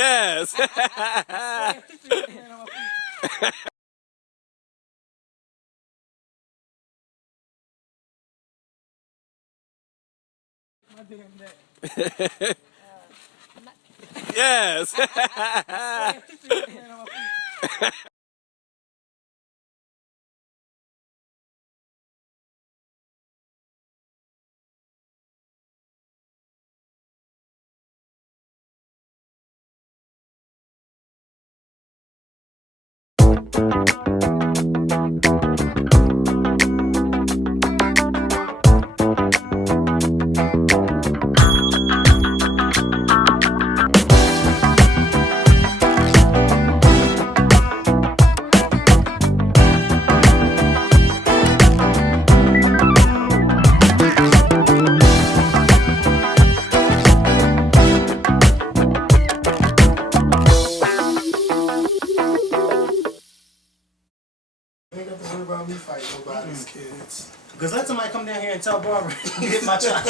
Yes. Yes. Ain't got to worry about me fighting nobody's kids. Because let somebody come down here and tell Barbara you hit my child.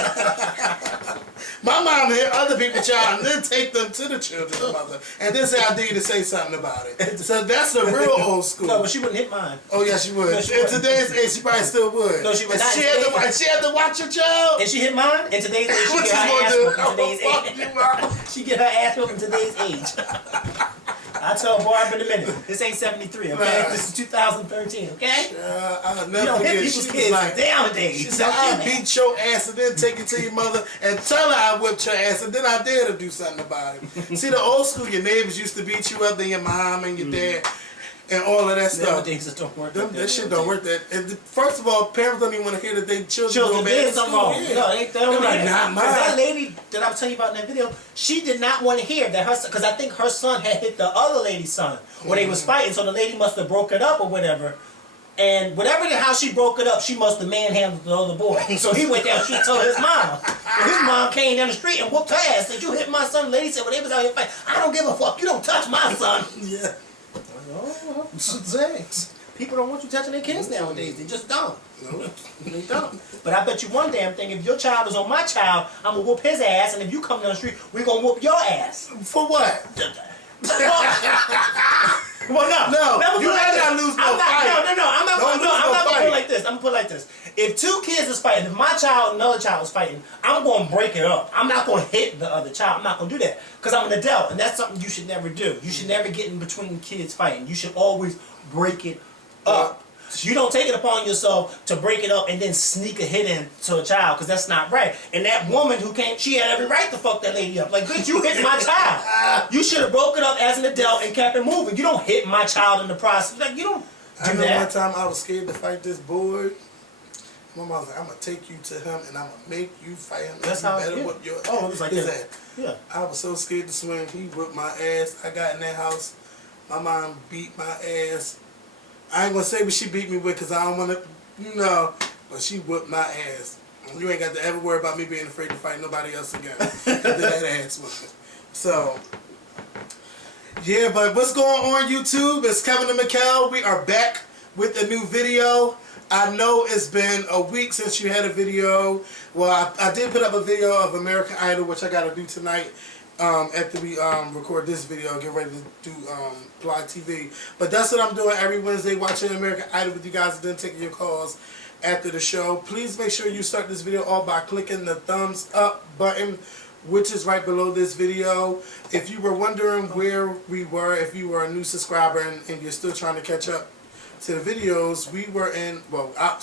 My mom hit other people's child and then take them to the children's mother and then say I need to say something about it. So that's the real old school. No, but she wouldn't hit mine. Oh yes, she would. No, she In wouldn't. today's age, she probably still would. No, she would not. She had to watch your child. And she hit mine in today's age. She What get you her gonna ass do? whooped in today's Fuck age. you, mom. She get her ass whooped in today's age. I'll tell Barbara in a minute. This ain't 73, okay? Nah. This is 2013, okay? I'll You never don't hit forget. people's She kids was like, nowadays. she said, I'll beat your ass and then take it to your mother and tell her I whipped your ass and then I dare to do something about it. See, the old school, your neighbors used to beat you up, then your mom and your dad and all of that stuff. Nowadays it don't work. That shit don't work. First of all, parents don't even want to hear that they children Children doing bad did something wrong. Yeah. No, they don't like, like not mine. that lady that I was telling you about in that video, she did not want to hear that her son, because I think her son had hit the other lady's son when they was fighting, so the lady must have broke it up or whatever. And whatever the how she broke it up, she must have manhandled the other boy. So he went down, she told his mom. And his mom came down the street and whooped her ass. Said, you hit my son. The lady said, well, they was out here fighting. I don't give a fuck. You don't touch my son. Yeah. Oh, thanks. People don't want you touching their kids nowadays. They just don't. No. They don't. But I bet you one damn thing, if your child is on my child, I'm going to whoop his ass. And if you come down the street, we're going to whoop your ass. For what? Well, no. You better not lose no fight. No. I'm not going to put it like this. I'm going to put it like this. If two kids is fighting, if my child and another child is fighting, I'm going to break it up. I'm not going to hit the other child. I'm not going to do that. Because I'm an adult. And that's something you should never do. You should never get in between kids fighting. You should always break it up. You don't take it upon yourself to break it up and then sneak a hit in to a child, because that's not right. And that woman who came, she had every right to fuck that lady up. Like, bitch, you hit my child. You should have broke it up as an adult and kept it moving. You don't hit my child in the process. Like, you don't do I know that. one time I was scared to fight this boy. My mom was like, I'm going to take you to him and I'm going to make you fight him. That's you how better yeah. whoop your Oh, it was like that. ass. Yeah. I was so scared to swing. He whipped my ass. I got in that house. My mom beat my ass. I ain't going to say what she beat me with because I don't want to, but she whipped my ass. You ain't got to ever worry about me being afraid to fight nobody else again. After that ass whooping. So, yeah, but what's going on YouTube? It's Kevin and Mikkel. We are back with a new video. I know it's been a week since you had a video. Well, I did put up a video of American Idol, which I got to do tonight. After we record this video, get ready to do Blog TV. But that's what I'm doing every Wednesday, watching American Idol with you guys and then taking your calls after the show. Please make sure you start this video off by clicking the thumbs up button, which is right below this video. If you were wondering where we were, if you were a new subscriber and you're still trying to catch up to the videos, we were in, well, I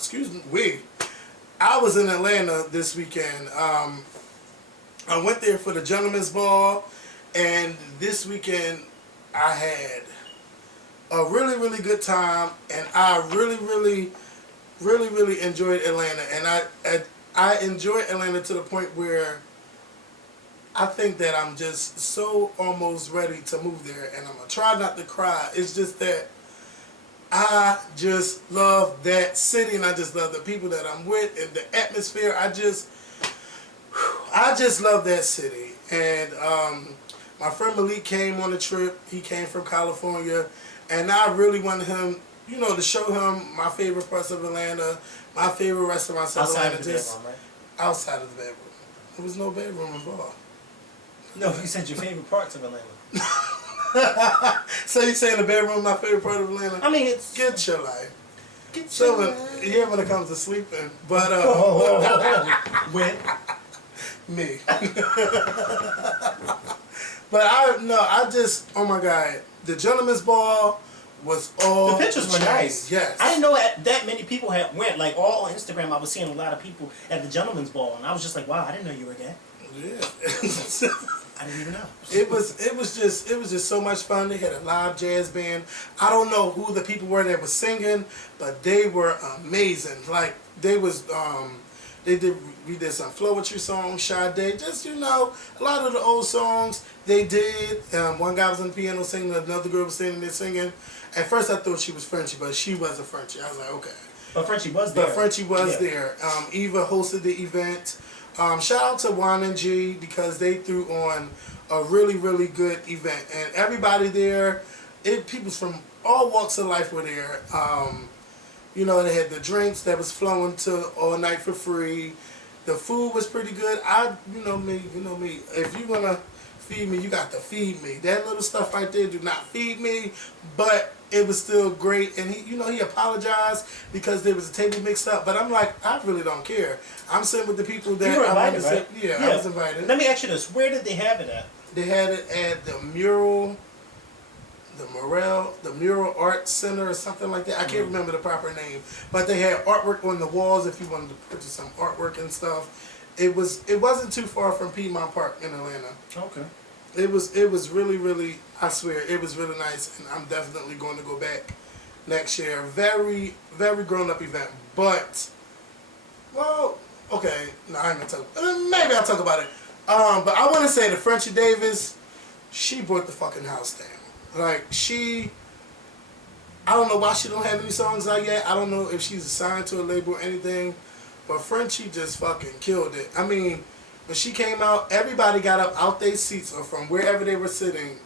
was in Atlanta this weekend. I went there for the Gentleman's Ball, and this weekend I had a really, really good time, and I really enjoyed Atlanta. And I enjoyed Atlanta to the point where I think that I'm just so almost ready to move there, and I'm going to try not to cry. It's just that I just love that city, and I just love the people that I'm with, and the atmosphere. I just love that city. And my friend Malik came on the trip. He came from California, and I really wanted him, to show him my favorite parts of Atlanta, my favorite restaurants of Atlanta. Outside of the bedroom, right? Outside of the bedroom. There was no bedroom involved. No, you said your favorite parts of Atlanta. So you saying the bedroom my favorite part of Atlanta? I mean, it's... Get your life. Get So your when, life. yeah, when it comes to sleeping, but When? me. But I just, oh my God, the gentleman's ball was all The pictures were chain. nice. Yes. I didn't know that many people had went. Like, all on Instagram, I was seeing a lot of people at the gentleman's ball, and I was just like, wow, I didn't know you were gay. Yeah. I didn't even know. It was just so much fun. They had a live jazz band. I don't know who the people were that was singing, but they were amazing. Like we did some Flowetry songs, Sade, just a lot of the old songs they did. One guy was on the piano singing, another girl was standing there singing. At first I thought she was Frenchy, but she wasn't Frenchy. I was like, okay. But Frenchie was there. But Frenchie was there. Eva hosted the event. Shout out to Juan and G because they threw on a really, really good event. And everybody there, people from all walks of life were there. They had the drinks that was flowing to all night for free. The food was pretty good. You know me. If you're going to feed me, you got to feed me. That little stuff right there do not feed me, but it was still great. And he apologized because there was a table mixed up. But I'm like, I really don't care. I'm sitting with the people that you were I want invited, to right? sit. Yeah, I was invited. Let me ask you this: where did they have it at? They had it at the Mural Art Center or something like that. I can't remember the proper name, but they had artwork on the walls if you wanted to purchase some artwork and stuff. It wasn't too far from Piedmont Park in Atlanta. Okay. It was really, really, I swear, it was really nice, and I'm definitely going to go back next year. Very, very grown-up event, but, well, okay, no, I ain't gonna talk, maybe I'll talk about it. But I want to say that Frenchie Davis, she brought the fucking house down. Like, I don't know why she don't have any songs out yet. I don't know if she's assigned to a label or anything, but Frenchie just fucking killed it. I mean, when she came out, everybody got up out their seats or from wherever they were sitting,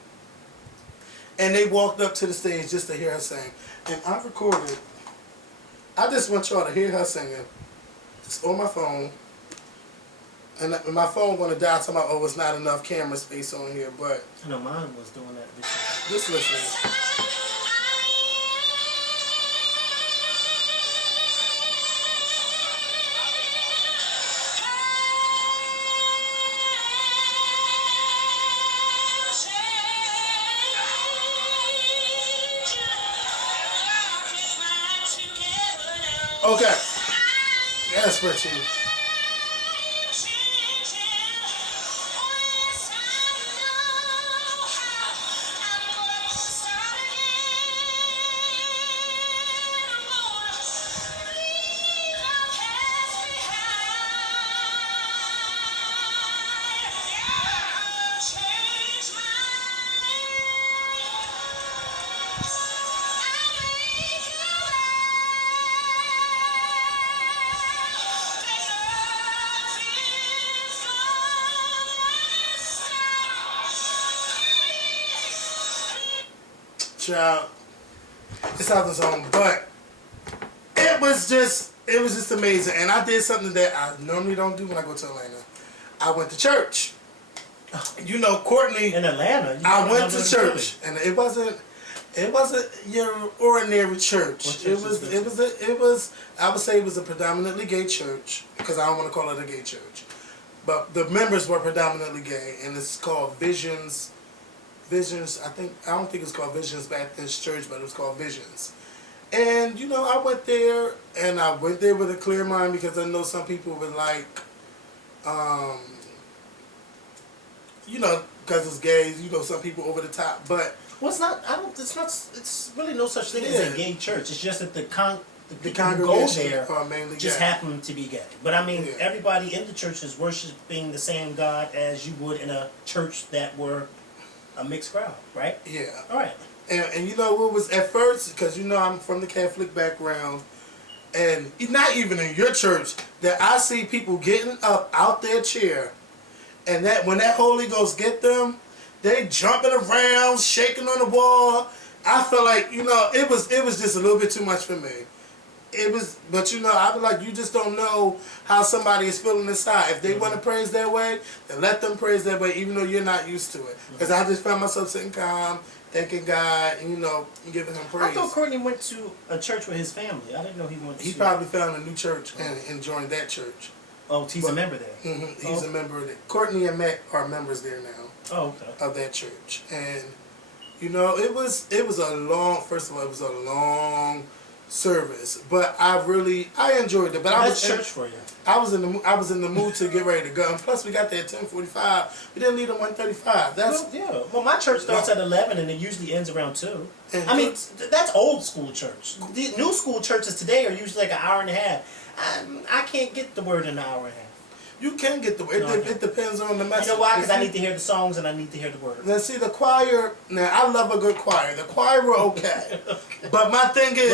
and they walked up to the stage just to hear her sing. And I recorded. I just want y'all to hear her singing. It's on my phone. And my phone going to die talking about, oh, it's not enough camera space on here, but... I know mine was doing that. Just listen. Okay. Yes, Richie. Child, it's out the zone, but it was just amazing. And I did something that I normally don't do when I go to Atlanta. I went to church. Courtney. In Atlanta, I went to church, and it wasn't your ordinary church. It was. I would say it was a predominantly gay church because I don't want to call it a gay church, but the members were predominantly gay, and it's called Visions. I don't think it's called Visions Baptist Church, but it was called Visions. And, I went there, and I went there with a clear mind because I know some people would like, because it's gay, some people over the top, but... Well, it's really no such thing as a gay church. It's just that the people who go there mainly just gay. happen to be gay. But I mean, everybody in the church is worshiping the same God as you would in a church that were a mixed crowd, right? Yeah. All right. And what was at first, because I'm from the Catholic background, and not even in your church, that I see people getting up out their chair, and that when that Holy Ghost get them, they jumping around, shaking on the wall. I felt like, it was just a little bit too much for me. it was, but I was like, you just don't know how somebody is feeling inside. If they want to praise their way, then let them praise their way, even though you're not used to it. Because I just found myself sitting calm, thanking God, and, giving him praise. I thought Courtney went to a church with his family. I didn't know he went to... He probably found a new church and joined that church. Oh, he's a member there. He's a member of it. Courtney and Matt are members there now. Oh, okay. Of that church. And, it was a long, first of all, it was a long service, but I enjoyed it. But That's church for you. I was in the mood to get ready to go. And plus, we got there at 10:45. We didn't leave at 1:35. Well, my church starts at 11 and it usually ends around 2. I mean, that's old school church. The new school churches today are usually like an hour and a half. I can't get the word in an hour and a half. You can get the word. It depends on the message. You know why? Because I need to hear the songs and I need to hear the word. Now, see, the choir, I love a good choir. The choir were okay. But my thing is,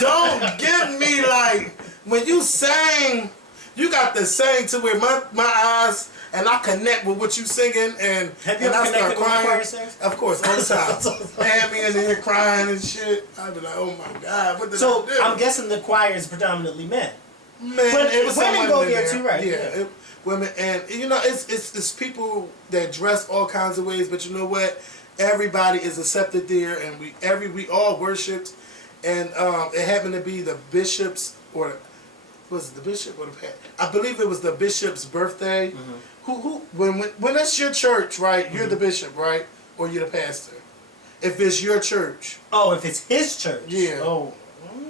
don't give me like, when you sing, you got to sing to where my eyes, and I connect with what you singing, and have you ever connected with choir singers? Of course, all the time. Had me in there crying and shit. I'd be like, oh my God, what did I do? I'm guessing the choir is predominantly men. Man, it was women go there too, right? Yeah, women, and it's people that dress all kinds of ways, but you know what? Everybody is accepted there, and we all worshipped, and it happened to be the bishop's, or was it the bishop or the pastor? I believe it was the bishop's birthday. When it's your church, right? You're the bishop, right? Or you're the pastor. If it's your church. Oh, if it's his church. Yeah. Oh.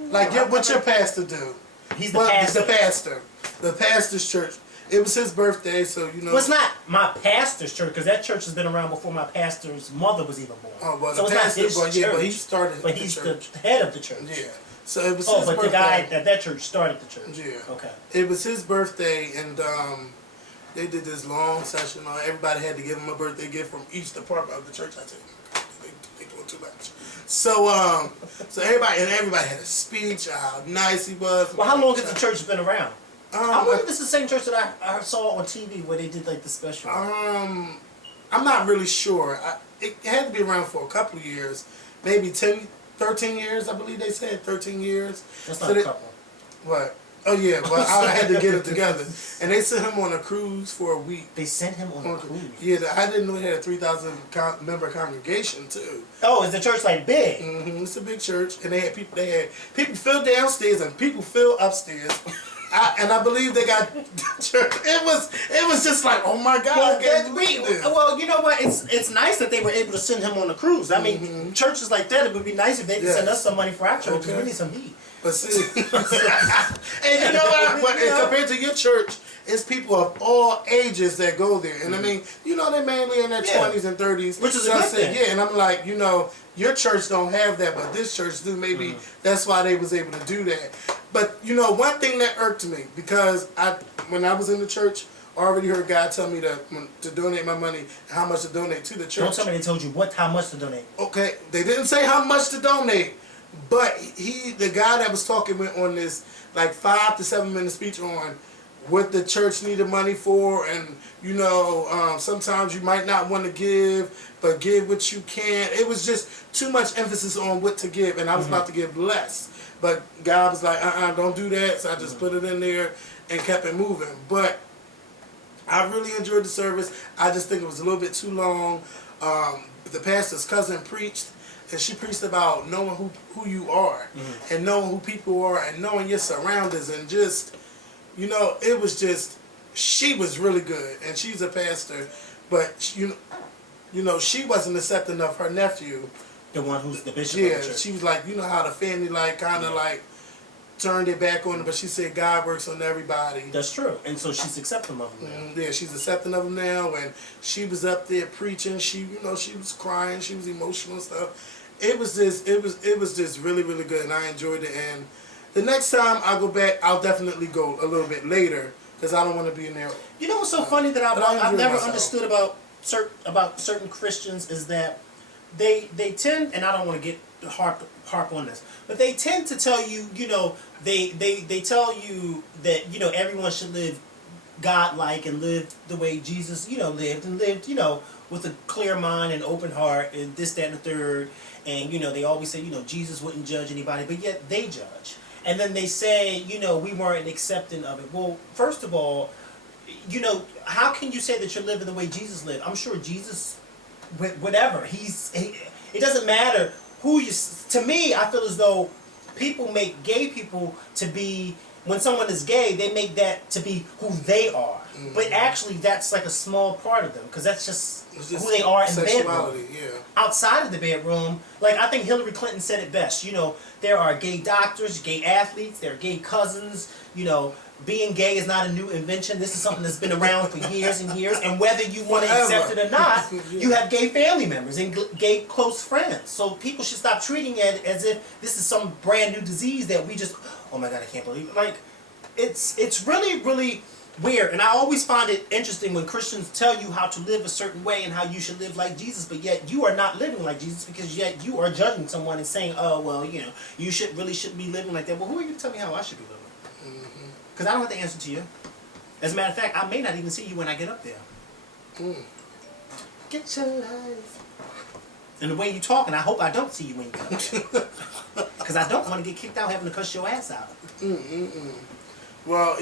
Like what your pastor do? He's the pastor. The pastor. The pastor's church. It was his birthday, so Well, it's not my pastor's church, because that church has been around before my pastor's mother was even born. Oh, well, so the pastor, it's not his church. But he started But he's the head of the church. Yeah. So it was his birthday. But the guy at that church started the church. Yeah. Okay. It was his birthday, and they did this long session. Everybody had to give him a birthday gift from each department of the church. I said, they doing too much. So everybody had a speech, how nice he was. Well, how long has the church been around? I wonder if this is the same church that I saw on TV where they did like the special. I'm not really sure. It had to be around for a couple of years, maybe 13 years, I believe they said 13 years. That's not a couple. What? Oh yeah, well I had to get it together, and they sent him on a cruise for a week. They sent him on a cruise. Yeah, I didn't know they had a 3,000 member congregation too. Oh, is the church like big? It's a big church, and they had people filled downstairs and people filled upstairs. And I believe they got church. It was just like, oh my God. Well, you know what? It's nice that they were able to send him on a cruise. I mean, churches like that, it would be nice if they could send us some money for our church. Okay. We need some heat. But see, and you know what? Compared to your church, it's people of all ages that go there. And I mean, they're mainly in their 20s and 30s. Which is a good thing. Yeah, and I'm like, your church don't have that, but this church do. Maybe that's why they was able to do that. But one thing that irked me, because when I was in the church, I already heard God tell me to donate my money, how much to donate to the church. Don't tell me they told you how much to donate. Okay, they didn't say how much to donate, but the guy that was talking went on this like 5 to 7 minute speech on what the church needed money for, and sometimes you might not want to give, but give what you can. It was just too much emphasis on what to give, and I was about to give less. But God was like, don't do that. So I just put it in there and kept it moving. But I really enjoyed the service. I just think it was a little bit too long. The pastor's cousin preached, and she preached about knowing who you are, and knowing who people are, and knowing your surroundings, and just, it was just, she was really good, and she's a pastor, but she wasn't accepting of her nephew. The one who's the bishop of the church. She was like, how the family kind of turned it back on her, but she said God works on everybody. That's true, and so she's accepting of him now. Yeah, she's accepting of him now, and she was up there preaching. She, she was crying, she was emotional and stuff. It was just really, really good, and I enjoyed it. And the next time I go back, I'll definitely go a little bit later, because I don't want to be in there. You know what's so funny that I've never understood about certain Christians is that they tend, and I don't want to get harp on this, but they tend to tell you, they tell you that everyone should live God-like and live the way Jesus, lived and lived, with a clear mind and open heart and this, that, and the third. And, they always say, Jesus wouldn't judge anybody, but yet they judge. And then they say, we weren't accepting of it. Well, first of all, how can you say that you're living the way Jesus lived? I'm sure Jesus, whatever, it doesn't matter who you, to me, I feel as though people make gay people to be, when someone is gay, they make that to be who they are. Mm-hmm. But actually, that's like a small part of them, because that's just who they are in the bedroom. Yeah. Outside of the bedroom, like I think Hillary Clinton said it best, there are gay doctors, gay athletes, there are gay cousins, being gay is not a new invention. This is something that's been around for years and years, and whether you want to accept it or not, you have gay family members and gay close friends. So people should stop treating it as if this is some brand new disease that we just, oh my God, I can't believe it. Like, it's really, really weird, and I always find it interesting when Christians tell you how to live a certain way and how you should live like Jesus, but yet you are not living like Jesus, because yet you are judging someone and saying, oh, well, you shouldn't be living like that. Well, who are you to tell me how I should be living? Because I don't have to answer to you. As a matter of fact, I may not even see you when I get up there. Get your life. And the way you talk, and I hope I don't see you when you get up there. Because I don't want to get kicked out having to cuss your ass out. Well,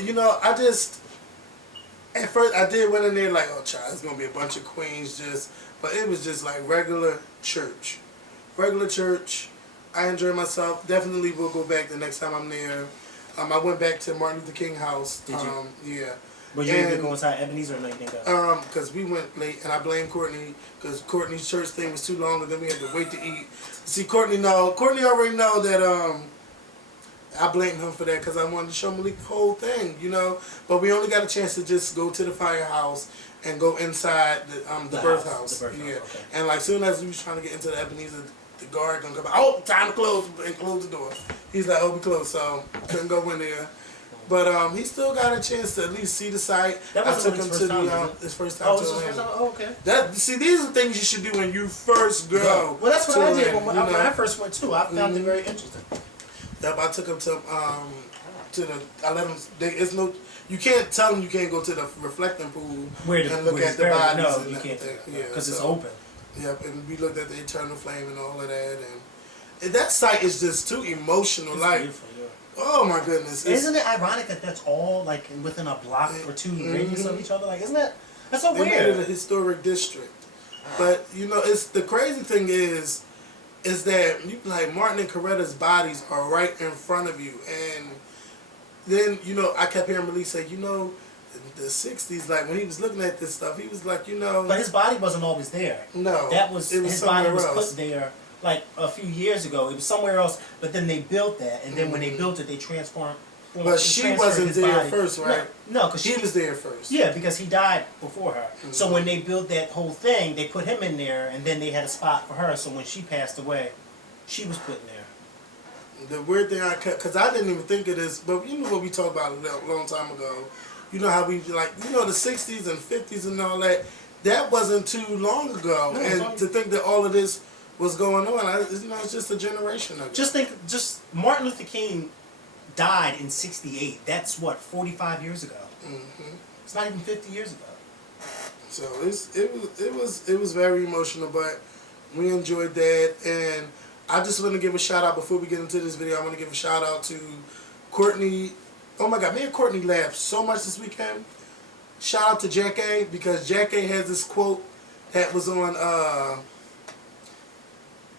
at first I did went in there like, oh, child, it's going to be a bunch of queens but it was just like regular church. Regular church. I enjoy myself. Definitely will go back the next time I'm there. I went back to Martin Luther King House. Did you? Yeah. But you didn't go inside Ebenezer or no, you didn't go? Because we went late, and I blame Courtney, because Courtney's church thing was too long, and then we had to wait to eat. See, Courtney already know that I blame him for that, because I wanted to show Malik the whole thing, But we only got a chance to just go to the firehouse and go inside the birth house. The birth yeah. house, okay. And like soon as we was trying to get into the Ebenezer, the guard gonna come back. Oh, time to close and close the door. He's like, oh, we closed, so couldn't go in there. But he still got a chance to at least see the site. That wasn't his first time. His first time. Oh, his first time. Oh, okay. These are things you should do when you first go. Well, that's what I did when I first went too. I found it very interesting. Yep, I took him to the. I let him. You can't tell him you can't go to the reflecting pool and look at the bodies. No, you can't. Because it's open. Yep, and we looked at the eternal flame and all of that, and that site is just too emotional. It's like, beautiful, yeah. Oh my goodness! Isn't it ironic that that's all like within a block or two radius of each other? Like, isn't that? That's so weird. They made it a historic district, but it's the crazy thing is that like Martin and Coretta's bodies are right in front of you, and then I kept hearing Malik say, the 60s, like when he was looking at this stuff, he was like, But his body wasn't always there. No. His body was put there like a few years ago. It was somewhere else, but then they built that, and then when they built it, they transformed. But she wasn't there first, right? No, because he was there first. Yeah, because he died before her. So when they built that whole thing, they put him in there, and then they had a spot for her. So when she passed away, she was put in there. The weird thing because I didn't even think of this, but what we talked about a long time ago. How we like, the 60s and 50s and all that. That wasn't too long ago, no, and to think that all of this was going on, it's just a generation ago. Just Martin Luther King died in '68. That's what 45 years ago. It's not even 50 years ago. So it was very emotional, but we enjoyed that, and I just want to give a shout out before we get into this video. I want to give a shout out to Courtney. Oh my God, me and Courtney laughed so much this weekend. Shout out to Jack A, because Jack A has this quote that was on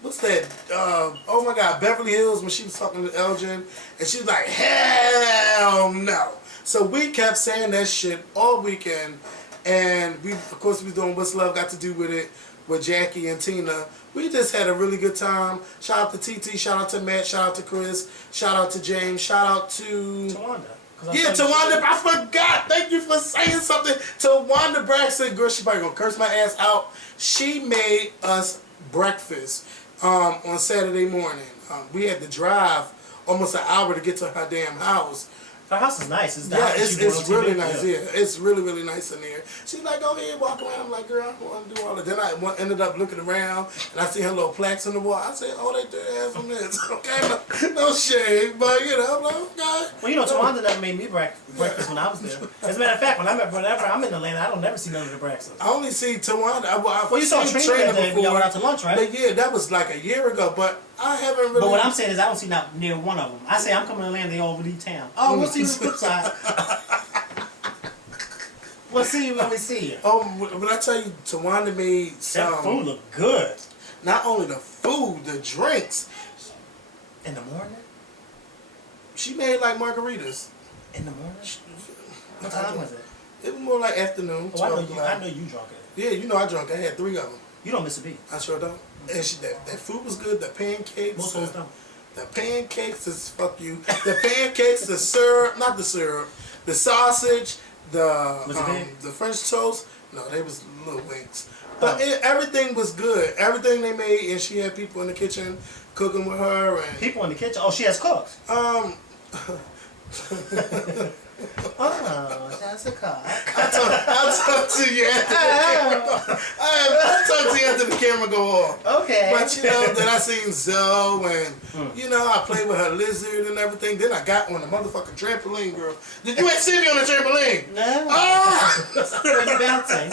what's that? Oh my God, Beverly Hills, when she was talking to Elgin, and she was like, hell no. So we kept saying that shit all weekend, and we was doing What's Love Got to Do with It with Jackie and Tina. We just had a really good time. Shout out to TT, shout out to Matt, shout out to Chris, shout out to James, shout out to Tawanda. Yeah, Tawanda, I forgot. Thank you for saying something. Tawanda Braxton, girl, she probably gonna curse my ass out. She made us breakfast on Saturday morning. We had to drive almost an hour to get to her damn house. Her house is nice. It's it's really nice. Yeah, it's really, really nice in there. She's like, go ahead, walk around. I'm like, girl, I don't want to do all that. Then I ended up looking around, and I see her little plaques on the wall. I said, oh, they do have some this. Okay, no shade, but, you know, I'm like, okay. Well, you know, Tawanda never made me breakfast when I was there. As a matter of fact, whenever I'm in Atlanta, I don't never see none of the breakfasts. I only see Tawanda. Well, you saw Trina that day when y'all went out to lunch, right? But yeah, that was like a year ago, but I haven't really... But what I'm saying is I don't see not near one of them. I say I'm coming to Atlanta, they all leave town. Oh, we'll see you on the flip side. We'll see you when we see you. Oh, when I tell you, Tawanda made some... That food look good. Not only the food, the drinks. In the morning? She made like margaritas. In the morning? What time was it? It was more like afternoon. Oh, I know you drunk it. Yeah, you know I drunk. I had 3 of them. You don't miss a beat. I sure don't. And that food was good. The pancakes. Most of them. The pancakes is fuck you. The pancakes, the syrup, not the syrup, the sausage, the French toast. No, they was little wings. But everything was good. Everything they made, and she had people in the kitchen cooking with her. And people in the kitchen. Oh, she has cooks. Oh, that's a cock. I'll talk to you after the camera. I'll talk to you after the camera go off. Okay. But you know, then I seen Zoe and you know, I played with her lizard and everything. Then I got on the motherfucking trampoline, girl. Did you ain't see me on the trampoline? No. Oh! Were you bouncing?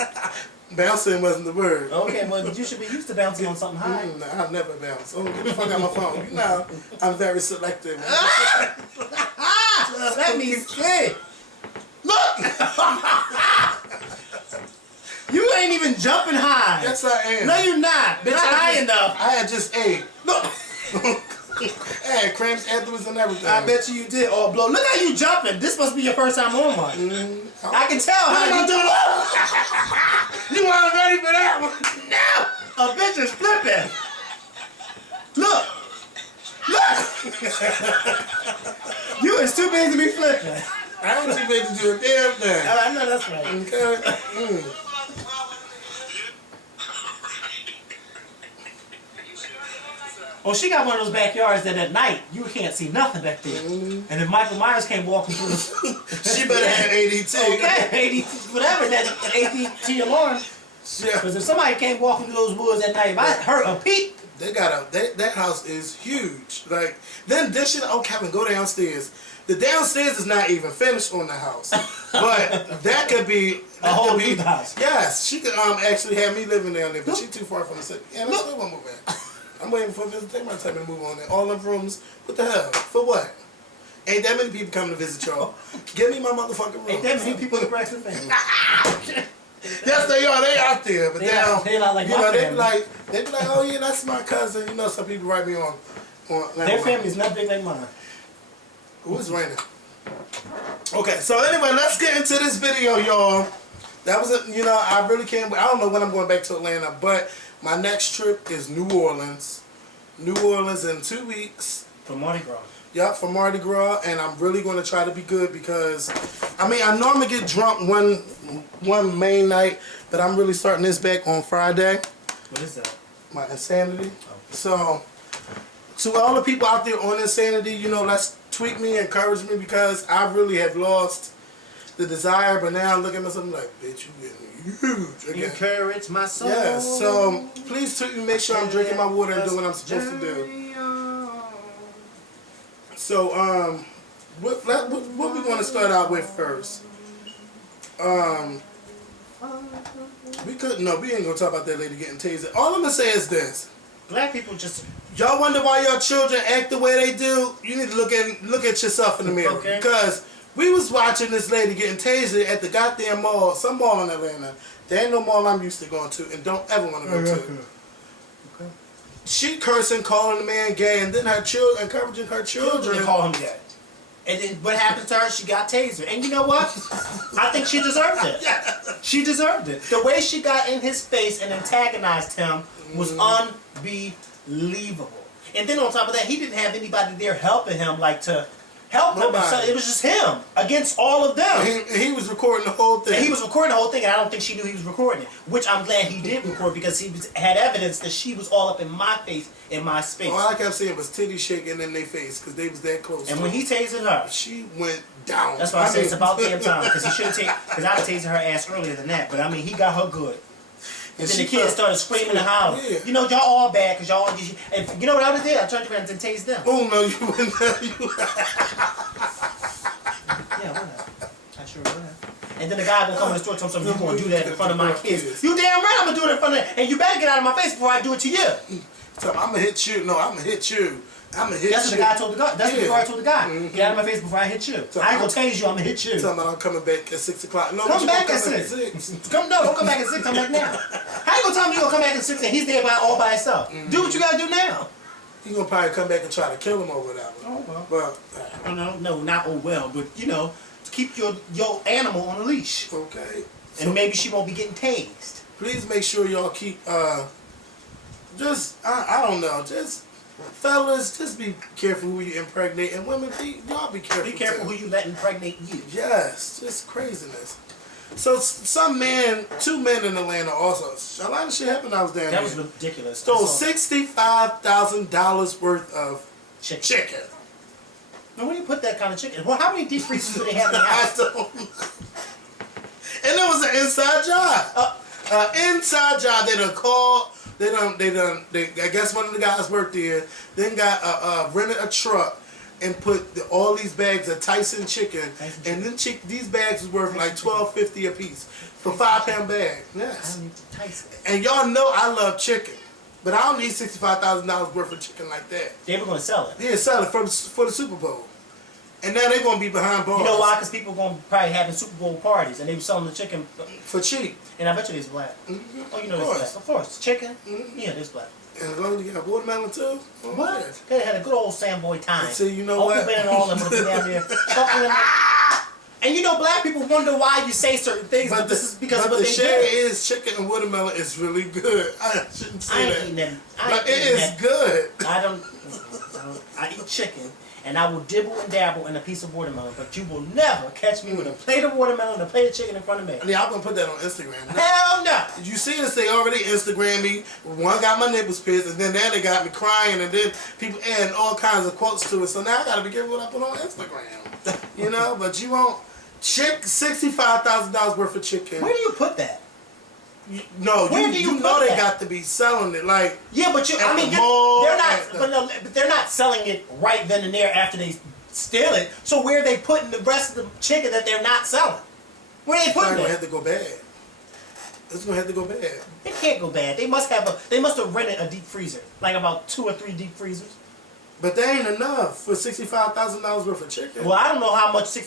Bouncing wasn't the word. Okay, well you should be used to bouncing on something high. Nah, I've never bounced. Oh, get the fuck out my phone. You know, I'm very selective. That means hey. Look! You ain't even jumping high. Yes, I am. No, you're not. Bitch, high enough. I had just ate. Look! I had cramps afterwards and everything. I bet you did. Oh, blow. Look how you jumping. This must be your first time on one. I can tell how you do it. You weren't ready for that one. No! A bitch is flipping. Look. Look! You is too big to be flipping. I ain't too big to do a damn thing. I know that's right. Okay. Well, she got one of those backyards that at night you can't see nothing back there. And if Michael Myers came walking through the... She better have ADT. Okay, ADT, whatever, that ADT alarm. Yeah. Because if somebody came walking through those woods at night, if I heard a peep... That house is huge. Like, then this shit, oh, Kevin, go downstairs. The downstairs is not even finished on the house. But that could be... A whole new house. Yes, she could actually have me living down there, but she's too far from the city. And I still want to move in. I'm waiting for a visit. They might tell me to move on there. All them rooms, what the hell? For what? Ain't that many people coming to visit y'all. Give me my motherfucking room. Ain't that many people in the Braxton family? Yes, they are. They out there, but they not like you my know, family. they be like, oh yeah, that's my cousin. You know, some people write me on their family's not big like mine. Who's raining? Okay, so anyway, let's get into this video, y'all. That was you know, I really can't. I don't know when I'm going back to Atlanta, but my next trip is New Orleans. New Orleans in 2 weeks. For Mardi Gras. Yep, for Mardi Gras, and I'm really going to try to be good because, I mean, I normally get drunk one main night, but I'm really starting this back on Friday. What is that? My insanity. Oh. So, to all the people out there on insanity, you know, let's tweet me, encourage me, because I really have lost the desire, but now I'm looking at myself I'm like, bitch, you getting huge again. Encourage my soul. Yeah, so please tweet me, make sure I'm drinking my water and doing what I'm supposed to do. So, what we want to start out with first? We ain't gonna talk about that lady getting tasered. All I'm gonna say is this: black people just. Y'all wonder why your children act the way they do? You need to look at yourself in the mirror. Okay. Because we was watching this lady getting tasered at the goddamn mall, some mall in Atlanta. There ain't no mall I'm used to going to, and don't ever want to go to. Okay. She cursing, calling the man gay, and then her children, encouraging her children. They call him gay. And then what happened to her? She got tasered. And you know what? I think she deserved it. Yeah. She deserved it. The way she got in his face and antagonized him was unbelievable. And then on top of that, he didn't have anybody there helping him, like to help him. So it was just him against all of them. He was recording the whole thing. And he was recording the whole thing, and I don't think she knew he was recording it. Which I'm glad he did record because he had evidence that she was all up in my face, in my space. All I kept seeing was titty shaking in their face because they was that close. And when he tasered her, she went down. That's why I say it's about damn time because he should have taken. Because I'd have tasered her ass earlier than that. But I mean, he got her good. And then the kids started screaming and hollering. Yeah. You know, y'all all bad because y'all. And you know what I would have did? I turned around and tased them. Oh no, you wouldn't. Yeah, whatever. I sure would have. And then the guy gonna come in the store and tell me, "You gonna do that in front of my kids? You damn right, I'm gonna do it in front of them. And you better get out of my face before I do it to you." So I'm gonna hit you. No, I'm gonna hit you. I'm gonna hit That's you. What the guy told the guy. That's what the guy told the guy. Get out of my face before I hit you. So I ain't gonna tase you. I'm gonna hit you. Talking about I'm coming back at 6 o'clock. No, come back at 6. Don't come back at 6. Come back now. How you gonna tell me you gonna come back at 6 and he's there all by himself? Do what you gotta do now. He's gonna probably come back and try to kill him or whatever. Oh well. But no, not oh well. But you know, keep your animal on a leash. Okay. And maybe she won't be getting tased. Please make sure y'all keep I don't know, just fellas, just be careful who you impregnate, and women, y'all be careful. Be careful who you let impregnate you. Yes, just craziness. So two men in Atlanta also. A lot of shit happened. I was down there. That was ridiculous. Stole $65,000 worth of chicken. Now, where do you put that kind of chicken? Well, how many deep freezers do they have in the house? I don't know. And it was an inside job. Inside job. They done called. I guess one of the guys worked there. Then rented a truck and put all these bags of Tyson chicken. And then these bags was worth like $12.50 a piece for 5-pound bag. Yes. And y'all know I love chicken, but I don't need $65,000 worth of chicken like that. They were going to sell it. Yeah, sell it for the Super Bowl. And now they're going to be behind bars. You know why? Because people going to probably having Super Bowl parties and they were selling the chicken for cheap. And I bet you it's black. Mm-hmm. Oh, you know it's black. Of course. Chicken? Mm-hmm. Yeah, it's black. And as long as you got watermelon too? Oh, what? They had a good old Samboy time. See, you know what? Uncle Ben and all of them would be down there talking them. And you know, black people wonder why you say certain things, but this is because of what they do. The shade is chicken and watermelon is really good. I shouldn't say that. I ain't eating them. But it is good. I eat chicken. And I will dibble and dabble in a piece of watermelon, but you will never catch me with a plate of watermelon and a plate of chicken in front of me. Yeah, I'm going to put that on Instagram. Hell no! You see this, they already Instagram me. One got my nipples pierced, and then they got me crying, and then people adding all kinds of quotes to it. So now I got to be careful what I put on Instagram. You know, but you won't. $65,000 worth of chicken. Where do you put that? You know they got to be selling it like yeah, but they're not. But they're not selling it right then and there after they steal it. So where are they putting the rest of the chicken that they're not selling? Where are they putting it? It's gonna have to go bad. It's gonna have to go bad. It can't go bad. They must have rented a deep freezer, like about 2 or 3 deep freezers. But that ain't enough for $65,000 worth of chicken. Well, I don't know how much I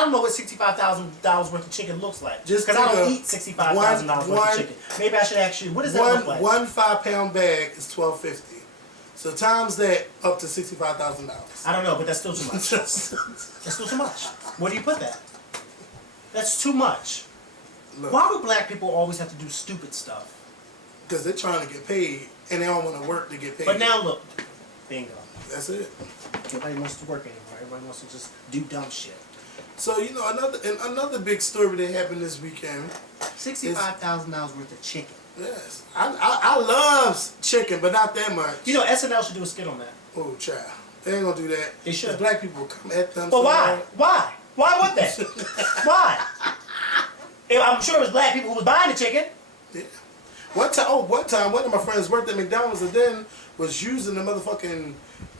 don't know what $65,000 worth of chicken looks like. Just because I don't eat $65,000 worth of chicken. Maybe I should ask you. What does that look like? One 5-pound bag is $12.50. So times that up to $65,000. I don't know, but that's still too much. That's still too much. Where do you put that? That's too much. Look, why do black people always have to do stupid stuff? Because they're trying to get paid, and they don't want to work to get paid. But now look, bingo. That's it. Nobody wants to work anymore. Everybody wants to just do dumb shit. So you know another big story that happened this weekend. $65,000 worth of chicken. Yes, I love chicken, but not that much. You know SNL should do a skit on that. Oh, child, they ain't gonna do that. They should. Black people come at them. But why? Why? Why would they? Why? I'm sure it was black people who was buying the chicken. Yeah. One time, one of my friends worked at McDonald's and then was using the motherfucking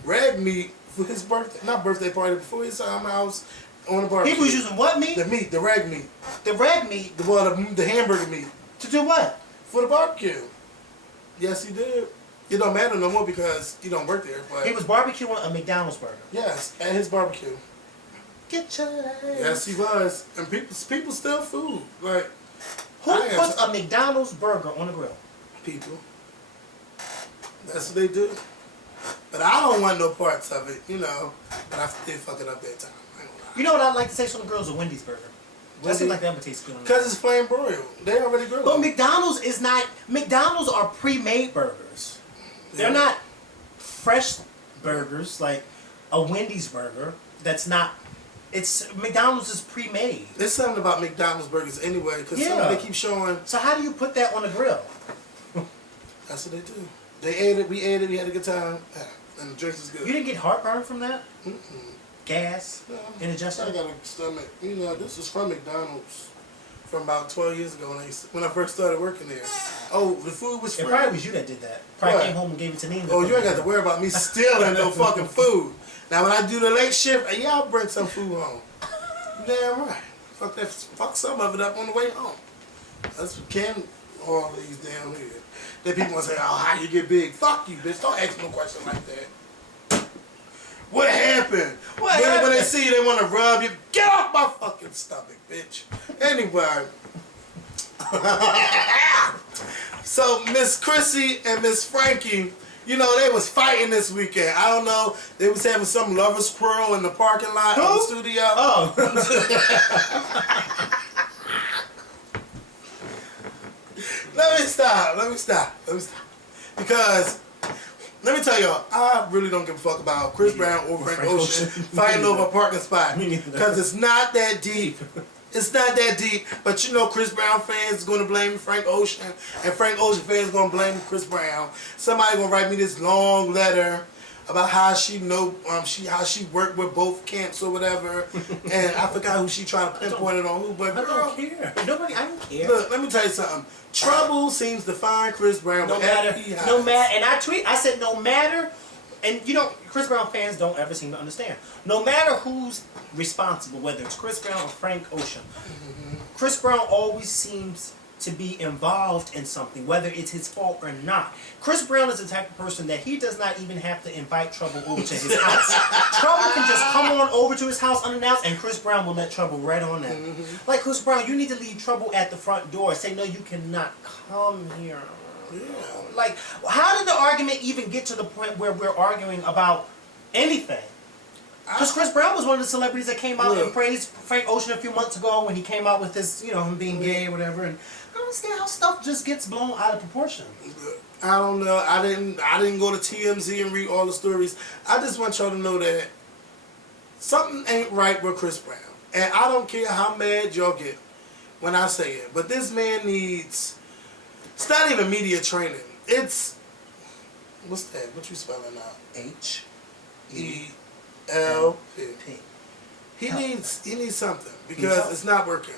rag meat for his birthday party before his house on the barbecue. He was using what meat? The meat, the rag meat. The rag meat? The hamburger meat. To do what? For the barbecue. Yes, he did. It don't matter no more because he don't work there. But he was barbecuing a McDonald's burger. Yes, at his barbecue. Get your ass. Yes, he was. And people steal food. Like, who puts a McDonald's burger on the grill? People. That's what they do. But I don't want no parts of it, you know. But I did fuck it up that time. You know what I'd like to say? Some girls a Wendy's burger. That seems like that would taste good. Because it's flame broiled. They already grilled. But McDonald's is not. McDonald's are pre-made burgers. Yeah. They're not fresh burgers like a Wendy's burger. that's not. It's McDonald's is pre-made. There's something about McDonald's burgers anyway, because they keep showing. So how do you put that on the grill? That's what they do. They ate it. We ate it. We had a good time. And the drinks was good. You didn't get heartburn from that? Mm-mm. Gas? No. Indigestion? I got a stomach. You know, this was from McDonald's from about 12 years ago when I first started working there. Oh, the food was free. It probably was you that did that. Probably What? came home and gave it to Nina. Oh, you ain't got to worry about me stealing no fucking food. Now, when I do the late shift, yeah, I'll bring some food home. You damn right. Fuck some of it up on the way home. That's what Ken all these down here. Then people want to say, oh, how you get big? Fuck you, bitch. Don't ask me no question like that. What happened? When they see you, they want to rub you. Get off my fucking stomach, bitch. Anyway. So, Miss Chrissy and Miss Frankie, you know, they was fighting this weekend. I don't know. They was having some lover's quarrel in the parking lot of the studio. Oh. Let me stop. Because, let me tell y'all, I really don't give a fuck about Chris Brown or Frank Ocean fighting over a parking spot. Because it's not that deep. It's not that deep. But you know Chris Brown fans is going to blame Frank Ocean. And Frank Ocean fans are going to blame Chris Brown. Somebody going to write me this long letter about how she how she worked with both camps or whatever. And I forgot who she trying to pinpoint it on who. But I don't care. I don't care. Look, let me tell you something. Trouble seems to find Chris Brown no matter, and I said no matter, and you know, Chris Brown fans don't ever seem to understand. No matter who's responsible, whether it's Chris Brown or Frank Ocean, Chris Brown always seems to be involved in something, whether it's his fault or not. Chris Brown is the type of person that he does not even have to invite Trouble over to his house. Trouble can just come on over to his house unannounced, and Chris Brown will let Trouble right on that. Like, Chris Brown, you need to leave Trouble at the front door. Say, no, you cannot come here. Yeah. Like, how did the argument even get to the point where we're arguing about anything? Because Chris Brown was one of the celebrities that came out and praised Frank Ocean a few months ago when he came out with his, you know, him being gay or whatever. And I don't understand how stuff just gets blown out of proportion. I don't know. I didn't go to TMZ and read all the stories. I just want y'all to know that something ain't right with Chris Brown. And I don't care how mad y'all get when I say it. But this man needs, it's not even media training. It's, what's that? What you spelling out? H-E-L-P. He needs something because it's not working.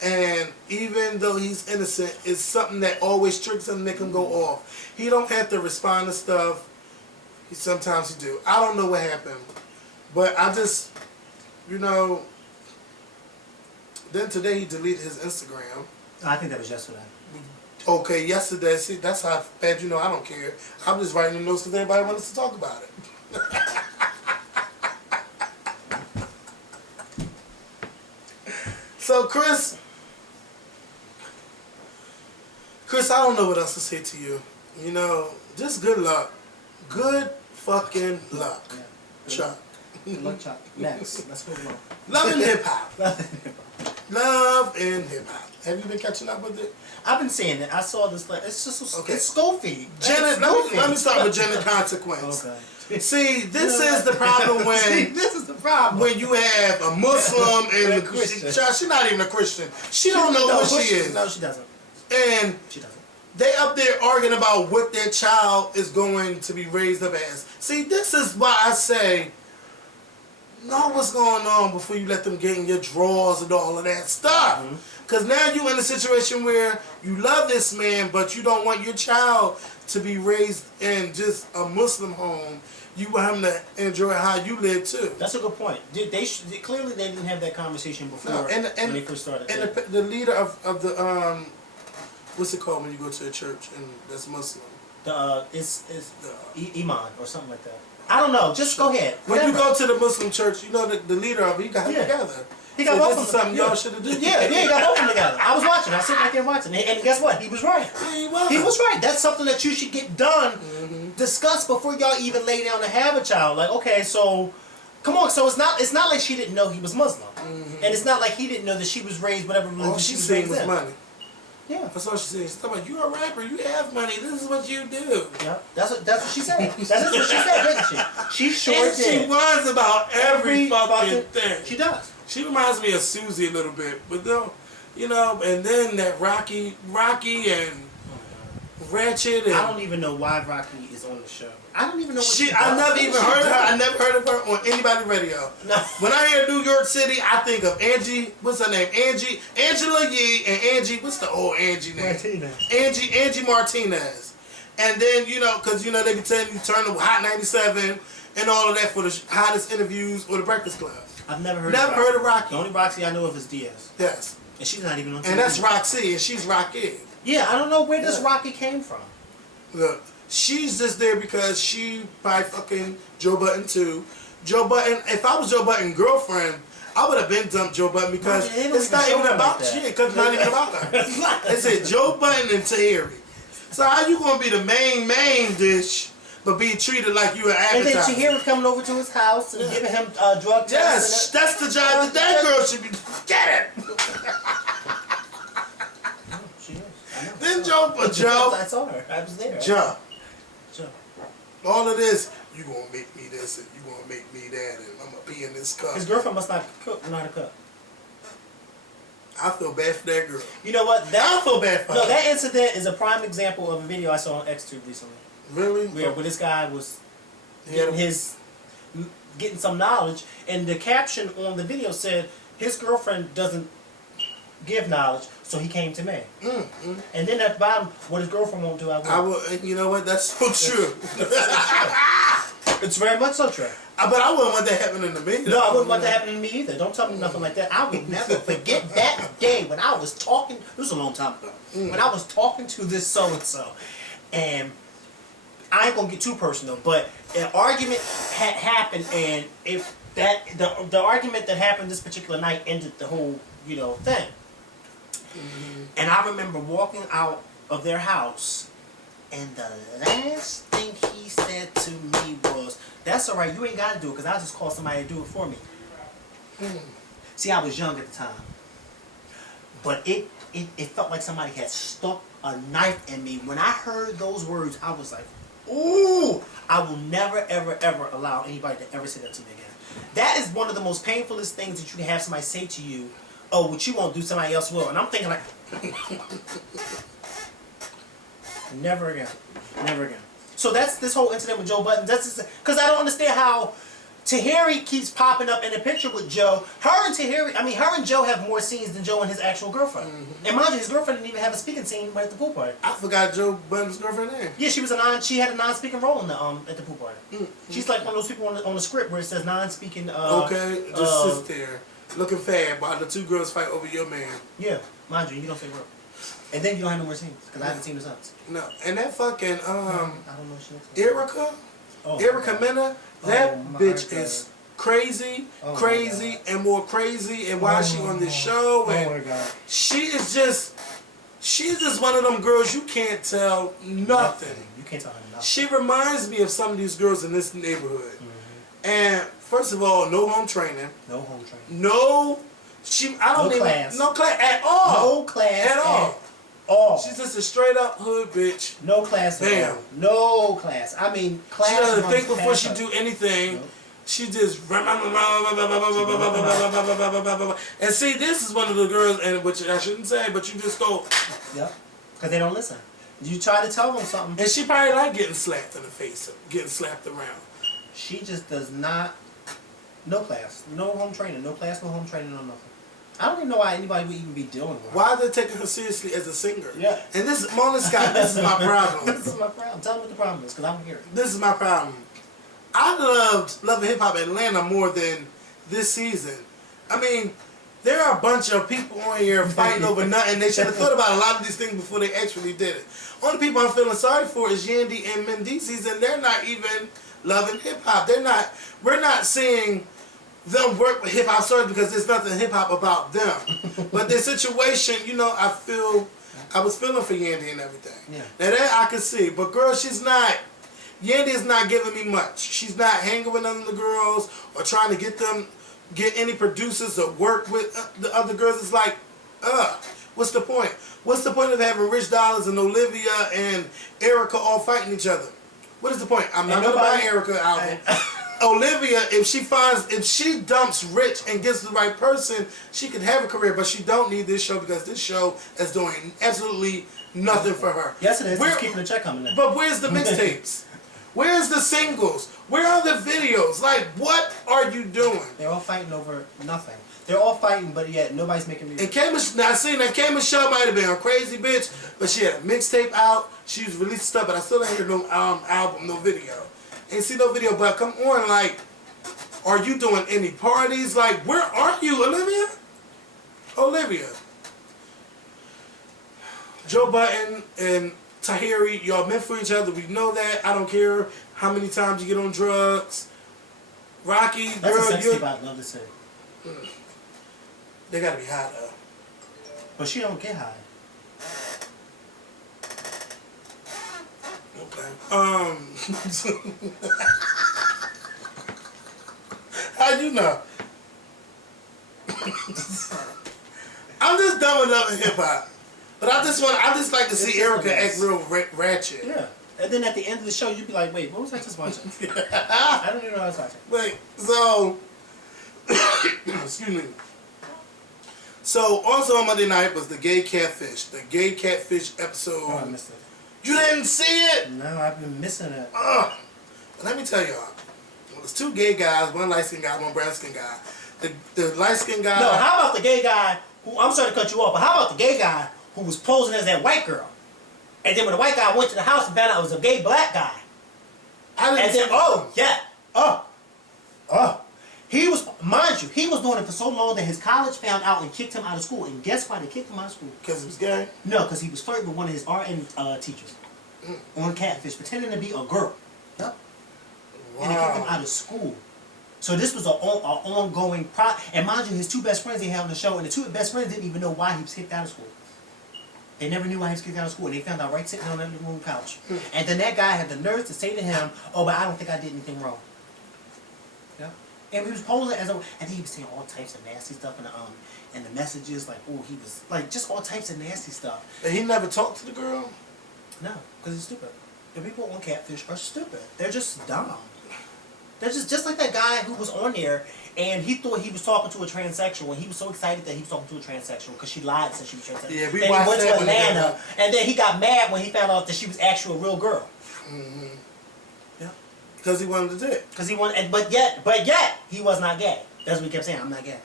And even though he's innocent, it's something that always triggers him to make him go off. He don't have to respond to stuff. Sometimes he do. I don't know what happened. But I just, you know, then today he deleted his Instagram. I think that was yesterday. Okay, yesterday. See, that's how bad you know I don't care. I'm just writing the notes because everybody wants to talk about it. So, Chris, I don't know what else to say to you. You know, just good luck. Good fucking luck. Yeah. Chuck. Good luck, Chuck. Next. Let's move on. Love and hip hop. Love and hip hop. Have you been catching up with it? I've been seeing it. I saw this. Like, it's just okay. It's Schofield. Let me start with Jenna Consequence. Okay. See, this is the problem when you have a Muslim and a Christian. She's not even a Christian. She don't know who she is. No, she doesn't. And she doesn't. They up there arguing about what their child is going to be raised up as. See, this is why I say, know what's going on before you let them get in your drawers and all of that stuff. Because now you're in a situation where you love this man, but you don't want your child to be raised in just a Muslim home. You want him to enjoy how you live too. That's a good point. Clearly they didn't have that conversation before when they first started. And the leader of the what's it called when you go to a church and that's Muslim? It's Iman or something like that. I don't know. Just go ahead. When you go to the Muslim church, you know the leader of it, he got him together. He got both of them. Something y'all should have done. Yeah, he got both of them together. I was watching. I was sitting right there watching. And guess what? He was right. Yeah, he was right. That's something that you should get done, discuss before y'all even lay down to have a child. Like, okay, so come on. So it's not like she didn't know he was Muslim, and it's not like he didn't know that she was raised whatever religion all she was seen raised was in. money. Yeah. That's all she said. She's talking about, you're a rapper, you have money, this is what you do. Yeah. That's what she said. That's what she said, didn't she? She sure And did. she whines about every fucking thing. She does. She reminds me of Susie a little bit, but though, you know, and then that Rocky and Ratchet and... I don't even know why Rocky is on the show. I don't even know what she I does. never even heard of her. I never heard of her on anybody's radio. No. When I hear New York City, I think of Angie, what's her name? Angela Yee and Angie, what's the old Angie name? Martinez. Angie Martinez. And then, you know, because, you know, they be telling you turn to Hot 97 and all of that for the hottest interviews or the Breakfast Club. I've never heard of Rocky. The only Roxy I know of is Diaz. Yes. And she's not even on TV. And that's Roxy, and she's Rocky. Yeah, I don't know where this Rocky came from. Look, she's just there because she by fucking Joe Budden too. Joe Budden, if I was Joe Budden's girlfriend, I would have been dumped Joe Budden because it's not even about shit, because it's not even about her. They said Joe Budden and Tahiri. So how you gonna be the main dish, but be treated like you an advertiser? And then Tahiri coming over to his house and giving him drug tests. Yes, that's the job that girl should be. Get it. Then Joe. I saw her. I was there. Joe. All of this, you gonna make me this and you gonna make me that, and I'm gonna be in this cup. His girlfriend must not cook, not a cook. I feel bad for that girl. You know what? I feel bad for her. No, that incident is a prime example of a video I saw on Xtube recently. Really? Where this guy was getting some knowledge, and the caption on the video said his girlfriend doesn't give knowledge, so he came to me. And then at the bottom, what his girlfriend won't do, I will. You know what? That's so true. It's very much so true. But I wouldn't want that happening to me. No, I wouldn't want that happening to me either. Don't tell me nothing like that. I would never forget that day when I was talking. This was a long time ago. When I was talking to this so-and-so. And I ain't going to get too personal, but an argument had happened, and if that the argument that happened this particular night ended the whole, you know, thing. And I remember walking out of their house, and the last thing he said to me was, "That's all right, you ain't got to do it, because I'll just call somebody to do it for me." See, I was young at the time, but it felt like somebody had stuck a knife in me. When I heard those words, I was like, ooh, I will never, ever, ever allow anybody to ever say that to me again. That is one of the most painfulest things that you can have somebody say to you. Oh, what you won't do, somebody else will. And I'm thinking like, never again. Never again. So that's this whole incident with Joe Budden. That's because I don't understand how Tahiri keeps popping up in a picture with Joe. Her and Joe have more scenes than Joe and his actual girlfriend. And mind you, his girlfriend didn't even have a speaking scene at the pool party. I forgot Joe Budden's girlfriend's name. Yeah, she had a non-speaking role in the at the pool party. She's like one of those people on the script where it says non-speaking. Okay, just sit there looking fad while the two girls fight over your man. Yeah, mind you don't say girl. And then you don't have no more scenes because I haven't seen the sons. No, and that fucking I don't know what she looks like. Erica, Erica Mena, that bitch is crazy, and more crazy. And why is she on this show? And my God. she's just one of them girls you can't tell nothing. You can't tell her nothing. She reminds me of some of these girls in this neighborhood. And first of all, no home training. No home training. No class at all. No class at all. She's just a straight up hood bitch. No class at all. No class. I mean, class. She doesn't think before she do anything. Nope. She just and see, this is one of the girls, and which I shouldn't say, but you just go. Yep. Because they don't listen. You try to tell them something, and she probably like getting slapped in the face, getting slapped around. She just does not. No class, no home training, no class, no home training, no nothing. I don't even know why anybody would even be dealing with her. Why are they taking her seriously as a singer? Yeah. And this is Mona Scott. This is my problem. This is my problem. Tell me what the problem is, because I don't hear it. This is my problem. I loved Love and Hip Hop Atlanta more than this season. I mean, there are a bunch of people on here fighting over nothing. They should have thought about a lot of these things before they actually did it. Only people I'm feeling sorry for is Yandy and Mendices, and they're not even loving hip hop. They're not. We're not seeing them work with hip hop stars because there's nothing hip hop about them. But their situation, you know, I was feeling for Yandy and everything. Yeah. Now that I can see, but girl, she's not. Yandy is not giving me much. She's not hanging with none of the girls or trying to get any producers to work with the other girls. It's like, What's the point? What's the point of having Rich Dollars and Olivia and Erica all fighting each other? What is the point? I'm not gonna buy Erica album. Olivia, if she dumps Rich and gets the right person, she could have a career, but she don't need this show because this show is doing absolutely nothing for her. Yes, it is. It's keeping the check coming in. But where's the mixtapes? Where's the singles? Where are the videos? Like, what are you doing? They're all fighting over nothing. They're all fighting, but yet nobody's making music. And now I seen that K Michelle might have been a crazy bitch, but she had a mixtape out. She was releasing stuff, but I still didn't hear no album, no video. Ain't see no video, but come on, like, are you doing any parties? Like, where are you, Olivia? Olivia. Joe Budden and Tahiri, y'all meant for each other. We know that. I don't care how many times you get on drugs. Rocky, That's girl, a sex tape I'd love to see. They gotta be high though. But she don't get high. Okay. How you know? I'm just done with loving hip hop. But I just like to see Erica act real ratchet. Yeah. And then at the end of the show, you'd be like, wait, what was I just watching? I don't even know what I was watching. Wait, so, excuse me. So, also on Monday night was the Gay Catfish. The Gay Catfish episode. Oh, I missed it. You didn't see it? No, I've been missing it. But let me tell y'all. Well, there's two gay guys, one light-skinned guy, one brown-skinned guy. The light-skinned guy... No, how about the gay guy who... I'm sorry to cut you off, but how about the gay guy who was posing as that white girl? And then when the white guy went to the house and found out it was a gay black guy. And then, he was, mind you, he was doing it for so long that his college found out and kicked him out of school. And guess why they kicked him out of school? Because he was gay? No, because he was flirting with one of his RN teachers on Catfish, pretending to be a girl. Yep. Wow. And they kicked him out of school. So this was an ongoing and mind you, his two best friends they had on the show, and the two best friends didn't even know why he was kicked out of school. They never knew why he was kicked out of school, and they found out right sitting on that living room couch. And then that guy had the nerve to say to him, "Oh, but I don't think I did anything wrong." Yeah. And he was posing as and then he was saying all types of nasty stuff in the messages, like, oh, he was like just all types of nasty stuff. And he never talked to the girl? No, because he's stupid. The people on Catfish are stupid. They're just dumb. They're just like that guy who was on there, and he thought he was talking to a transsexual, and he was so excited that he was talking to a transsexual because she lied and said she was transsexual. Yeah, then he went to Atlanta, and then he got mad when he found out that she was actually a real girl. Mm-hmm. Yeah. Because he wanted to dick. Because he wanted, but yet he was not gay. That's what he kept saying. I'm not gay.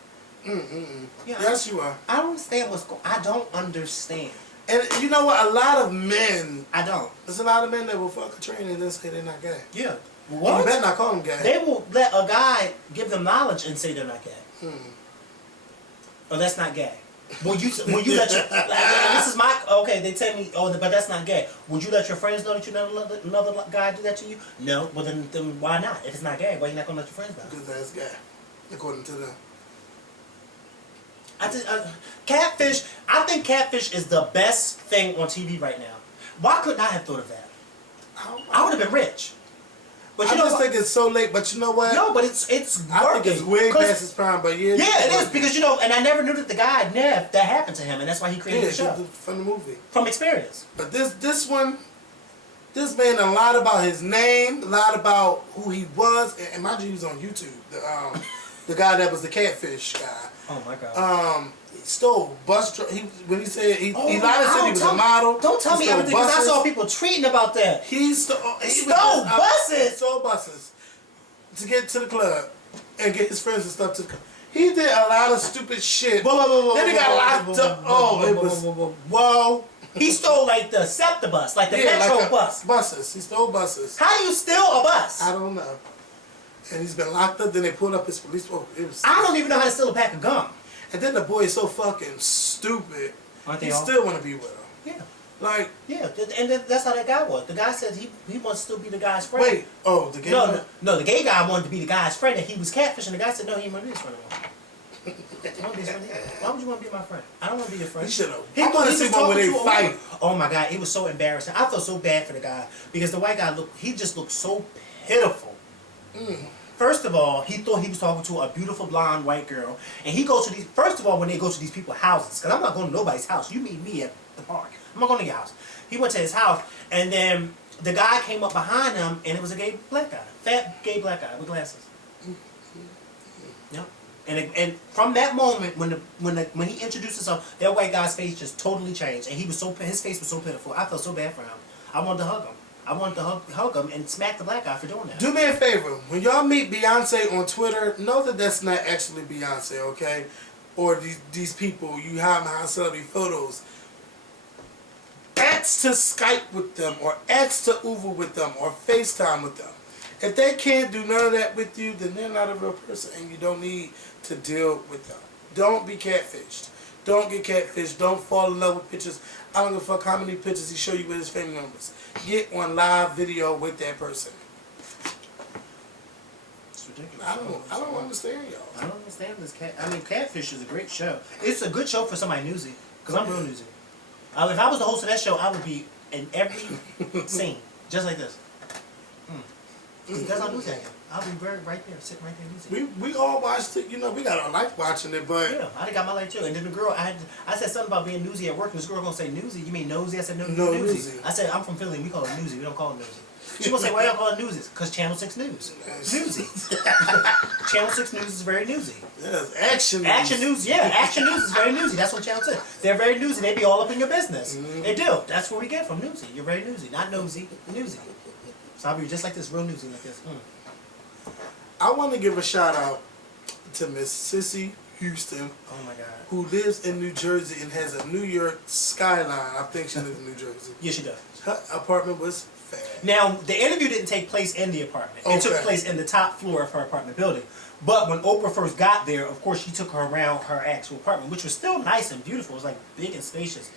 Yeah, yes, you are. I don't understand what's going. I don't understand. And you know what? A lot of men. I don't. There's a lot of men that will fuck a train and then say they're not gay. Yeah. What? You better not call them gay. They will let a guy give them knowledge and say they're not gay. Oh, that's not gay. Will you let your this is my okay? They tell me, oh, but that's not gay. Would you let your friends know that you let another guy do that to you? No. Well, then why not? If it's not gay, why you not gonna let your friends know? Because that's gay, according to them. Catfish. I think Catfish is the best thing on TV right now. Why couldn't I have thought of that? I would have been rich. But I just think it's so late. But you know what? No, but it's working. I think it's way past its prime. But yeah, it is because and I never knew that the guy Nev that happened to him, and that's why he created the show from the movie, from experience. But this one, this man a lot about his name, a lot about who he was, and mind you, he was on YouTube. The guy that was the Catfish guy. Oh my God. He stole bus. When he said he lied and said he was a model. Don't tell me everything because I saw people tweeting about that. He stole buses to get to the club and get his friends and stuff to the club. He did a lot of stupid shit. Then he got locked up. Whoa. He stole like the SEPTA bus, like the Metro bus. Buses. He stole buses. How do you steal a bus? I don't know. And he's been locked up. Then they pulled up his police. I don't even know how to steal a pack of gum. And then the boy is so fucking stupid. Aren't they he all? still want to be with him. Yeah. Like. Yeah, and that's how that guy was. The guy said he wants to still be the guy's friend. Wait. Oh, the gay guy? No, the gay guy wanted to be the guy's friend, and he was catfishing. The guy said, no, he didn't want to be his friend anymore. Why would you want to be my friend? I don't want to be your friend. He should have. I want to see one where they fight. Oh my God, it was so embarrassing. I felt so bad for the guy because the white guy just looked so pitiful. First of all, he thought he was talking to a beautiful blonde white girl, and he goes to these. First of all, when they go to these people's houses, because I'm not going to nobody's house. You meet me at the park. I'm not going to your house. He went to his house, and then the guy came up behind him, and it was a gay black guy, fat gay black guy with glasses. Yep. And from that moment, when he introduced himself, that white guy's face just totally changed, and his face was so pitiful. I felt so bad for him. I wanted to hug him. I wanted to hug him and smack the black guy for doing that. Do me a favor. When y'all meet Beyonce on Twitter, know that that's not actually Beyonce, okay? Or these people you have behind celebrity photos. Ask to Skype with them, or ask to Uber with them, or FaceTime with them. If they can't do none of that with you, then they're not a real person, and you don't need to deal with them. Don't be catfished. Don't get catfished. Don't fall in love with pictures. I don't give a fuck how many pictures he show you with his family members. Get on live video with that person. It's ridiculous. I don't understand y'all. I don't understand this Catfish is a great show. It's a good show for somebody newsy, because I'm real newsy. If I was the host of that show, I would be in every scene, just like this. Because I'm newsy. I'll be right there, sitting right there newsy. We all watched it, we got our life watching it, but Yeah, I got my life too. And then the girl, I said something about being newsy at work, and this girl gonna say newsy. You mean nosy? I said no, No, newsy. newsy. I said I'm from Philly. We call it newsy. We don't call it newsy. She gonna say why y'all call it newsy? Because Channel 6 News. Newsy. Channel 6 News is very newsy. yes, action news. Action news, yeah, action news is very newsy. That's what Channel 6. They're very newsy. They be all up in your business. They do. That's where we get from newsy. You're very newsy, not nosy, newsy. So I'll be just like this, real newsy like this. I want to give a shout out to Miss Cissy Houston, Oh my God. who lives in New Jersey and has a New York skyline. I think she lives in New Jersey. Yes, she does. Her apartment was fat. Now, the interview didn't take place in the apartment. It took Okay. place in the top floor of her apartment building. But when Oprah first got there, of course, she took her around her actual apartment, which was still nice and beautiful. It was like big and spacious.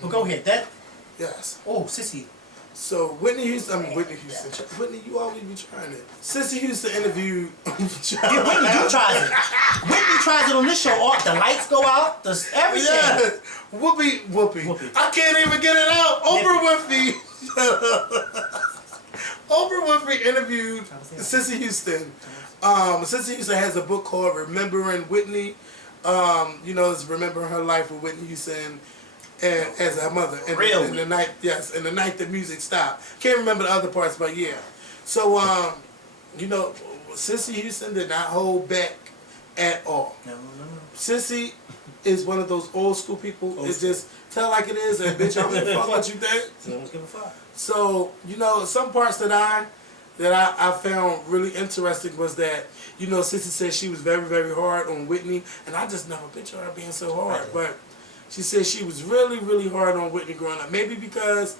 But go ahead. Yes. Oh, Cissy. So Whitney, you always be trying it. Cissy Houston interviewed. Yeah, Whitney do tries it. Whitney tries it on this show. All the lights go out. Everything. Yes. Whoopi. I can't even get it out. Oprah Winfrey interviewed Cissy Houston. Cissy Houston has a book called Remembering Whitney. It's remembering her life with Whitney Houston and as her mother. And the night, yes, and the night the music stopped. Can't remember the other parts, but yeah. So, Cissy Houston did not hold back at all. No. Cissy is one of those old school people. It's just tell like it is, and bitch, I don't give a fuck what you think. So don't give a fuck. So, some parts that I found really interesting was that, Cissy said she was very, very hard on Whitney, and I just never picture her being so hard. But she said she was really, really hard on Whitney growing up. Maybe because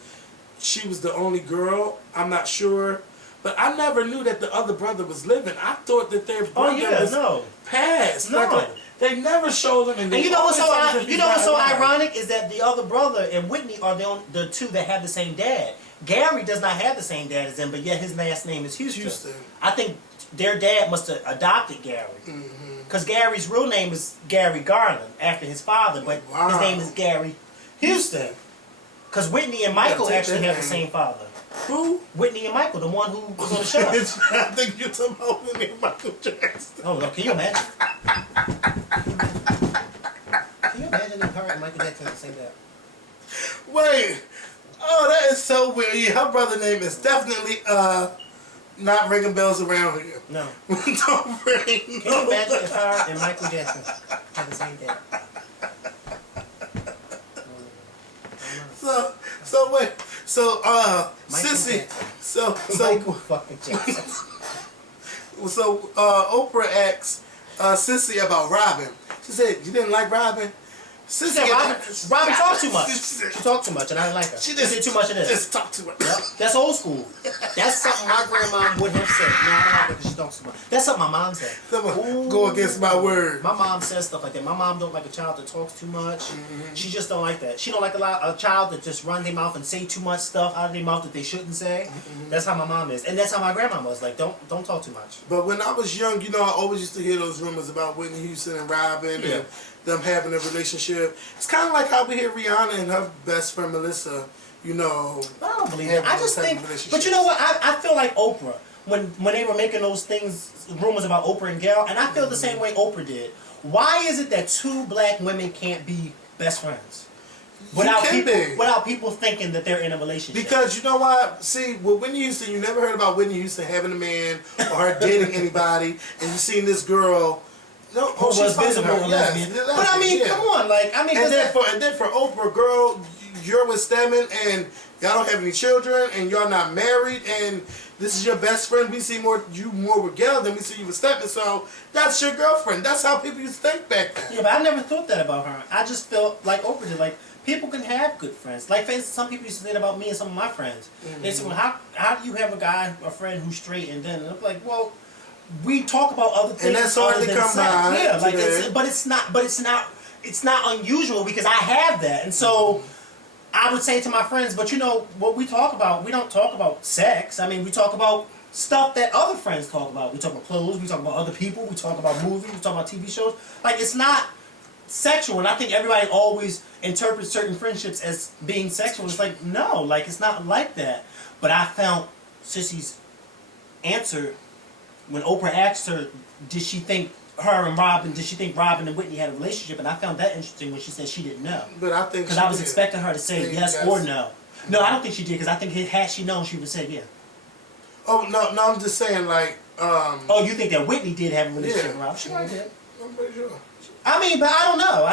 she was the only girl, I'm not sure. But I never knew that the other brother was living. I thought that their brother was passed. No. They never showed him. And you know what's so ironic is that the other brother and Whitney are the two that have the same dad. Gary does not have the same dad as them, but yet his last name is Houston. I think their dad must have adopted Gary. Because Gary's real name is Gary Garland, after his father, but his name is Gary Houston. Because Whitney and Michael actually have the same father. Who? Whitney and Michael, the one who was on the show. I think you're talking about Whitney and Michael Jackson. Oh, no, can you imagine? Can you imagine if her and Michael Jackson had the same dad? Wait. Oh, that is so weird. Yeah, her brother's name is definitely not ringing bells around here. No. Don't ring. Can you imagine if her and Michael Jackson had the same dad? So wait. So Cissy. So Michael fucking Jackson. So Oprah asked Cissy about Robin. She said, "You didn't like Robin?" Cissy Robin talked too much. She talked too much, and I didn't like her. She did too much of this. Just talk too much. Yep. That's old school. That's something my grandma would have said. No, I don't like her because she talks too much. That's something my mom said. Go against my word. My mom says stuff like that. My mom don't like a child that talks too much. She just don't like that. She don't like a child that just runs their mouth and say too much stuff out of their mouth that they shouldn't say. That's how my mom is, and that's how my grandma was. Like, don't talk too much. But when I was young, I always used to hear those rumors about Whitney Houston and Robin and them having a relationship. It's kind of like how we hear Rihanna and her best friend Melissa, I don't believe that. I just think, but you know what? I feel like Oprah. when they were making those things, rumors about Oprah and Gail, and I feel the same way Oprah did. Why is it that two black women can't be best friends? Without people thinking that they're in a relationship. Because you know what? See, with Whitney Houston, you never heard about Whitney Houston having a man or her dating anybody, and you seen this girl. No, who was visible lesbian. But I mean, come on, like I mean, and then for Oprah, girl, you're with Stedman, and y'all don't have any children, and y'all not married, and this is your best friend. We see you more with Gail than we see you with Stedman, so that's your girlfriend. That's how people used to think back then. Yeah, but I never thought that about her. I just felt like Oprah did. Like, people can have good friends. Like, for instance, some people used to say that about me and some of my friends. They said, well, how do you have a friend who's straight? And then I'm like, well, we talk about other things. And that's hard to come by. Yeah, like it's not unusual because I have that. And so I would say to my friends, but you know, what we talk about, we don't talk about sex. I mean, we talk about stuff that other friends talk about. We talk about clothes, we talk about other people, we talk about movies, we talk about TV shows. Like, it's not sexual, and I think everybody always interprets certain friendships as being sexual. It's like, no, like, it's not like that. But I found Cissy's answer when Oprah asked her, did she think Robin and Whitney had a relationship? And I found that interesting when she said she didn't know. But I think because I was expecting her to say yes or no. No, I don't think she did, because I think had she known, she would say yeah. Oh no, I'm just saying, like. Oh, you think that Whitney did have a relationship with Robin? She probably did. I'm pretty sure. I mean, but I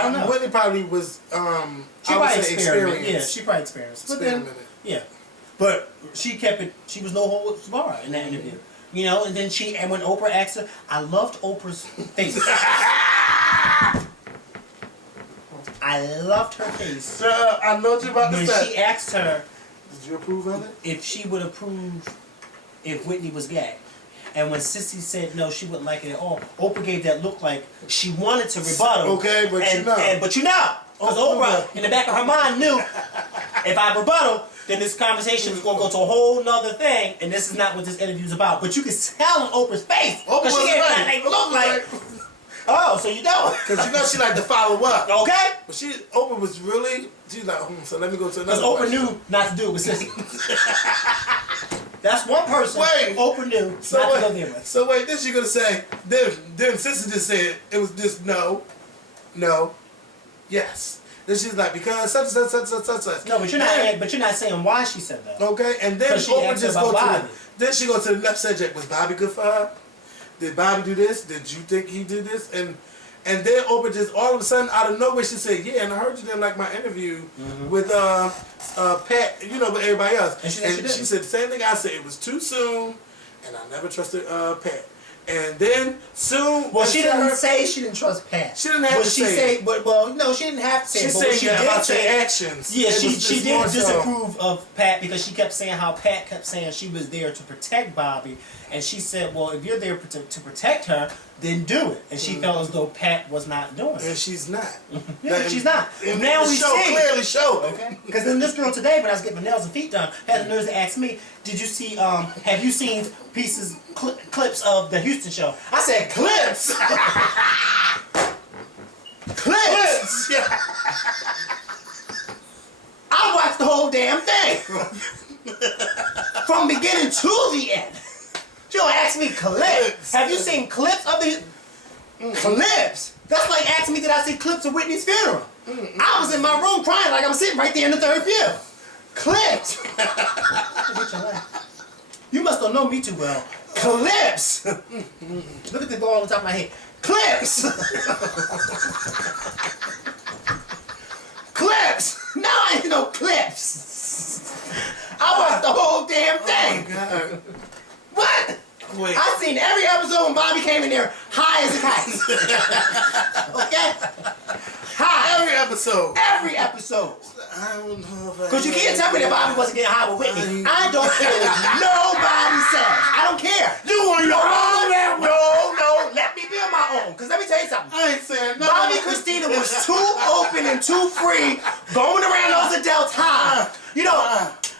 don't know. Whitney probably was. She probably experienced. Yeah, she probably experienced. But then, yeah, but she kept it. She was no holds barred in that interview. You know, and then and when Oprah asked her, I loved Oprah's face. I loved her face. I know what you're about to say. When she asked her, did you approve of it? If she would approve if Whitney was gay. And when Cissy said no, she wouldn't like it at all, Oprah gave that look like she wanted to rebuttal. Okay, but but you know. Because Oprah, in the back of her mind, knew if I rebuttal, then this conversation is going to go to a whole nother thing, and this is not what this interview is about. But you can tell in Oprah's face, because she gave that look like, oh, so you know. Because you know she like to follow up. Okay. But Oprah was really, she's like, so let me go to another. Because Oprah knew not to do it with Cissy. That's one person Oprah knew not to go there with. So wait, then she gonna say, then Cissy just said, it was just no, yes. Then she's like, because such. No, but you're not saying why she said that. Okay, and then Oprah just go to then she go to the next subject. Was Bobby good for her? Did Bobby do this? Did you think he did this? And then Oprah just all of a sudden out of nowhere she said, yeah, and I heard you didn't like my interview with Pat, you know, with everybody else. And she said the same thing I said. It was too soon, and I never trusted Pat. And then soon. Well, she didn't say she didn't trust Pat. She didn't have to say it. Well, no, she didn't have to say it. She said about her actions. Yeah, she did disapprove of Pat because she kept saying how Pat kept saying she was there to protect Bobby. And she said, well, if you're there to protect her, then do it. And she felt as though Pat was not doing it. And she's not. Yeah, she's not. And now we see. Clearly showed. Okay. Because then this girl today, when I was getting my nails and feet done, had the nerves to ask me, did you see, have you seen clips of the Houston show? I said, clips? Clips? Yeah. I watched the whole damn thing. From beginning to the end. You don't ask me clips. Have you seen clips of the... Clips? That's like asking me did I see clips of Whitney's funeral. I was in my room crying like I'm sitting right there in the third pew. Clips. You must don't know me too well. Clips. Look at the ball on top of my head. Clips. Clips. Now I ain't no clips. I watched the whole damn thing. Oh, God. What? Wait. I seen every episode when Bobby came in there high as a kite. Okay? High. Every episode. Every episode. I don't know if Because you can't tell me that Bobby wasn't getting high with Whitney. I don't care what nobody says. I don't care. You want your own? No. Let me build my own. Because let me tell you something. I ain't saying nothing. Bobby Christina was too open and too free going around those adults high. You know,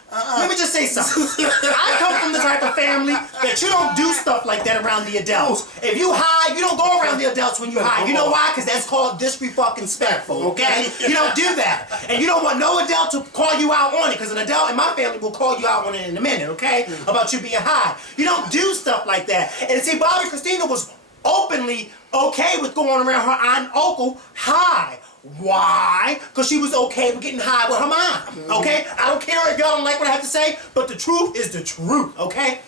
Let me just say something. I come from the type of family that you don't do stuff like that around the adults. If you high, you don't go around the adults when you high. You know why? Because that's called disrespectful, okay? You don't do that. And you don't want no adult to call you out on it, because an adult in my family will call you out on it in a minute, okay? About you being high. You don't do stuff like that. And see, Bobby Christina was openly okay with going around her aunt and uncle high. Why? Because she was okay with getting high with her mom. Okay? I don't care if y'all don't like what I have to say, but the truth is the truth, okay?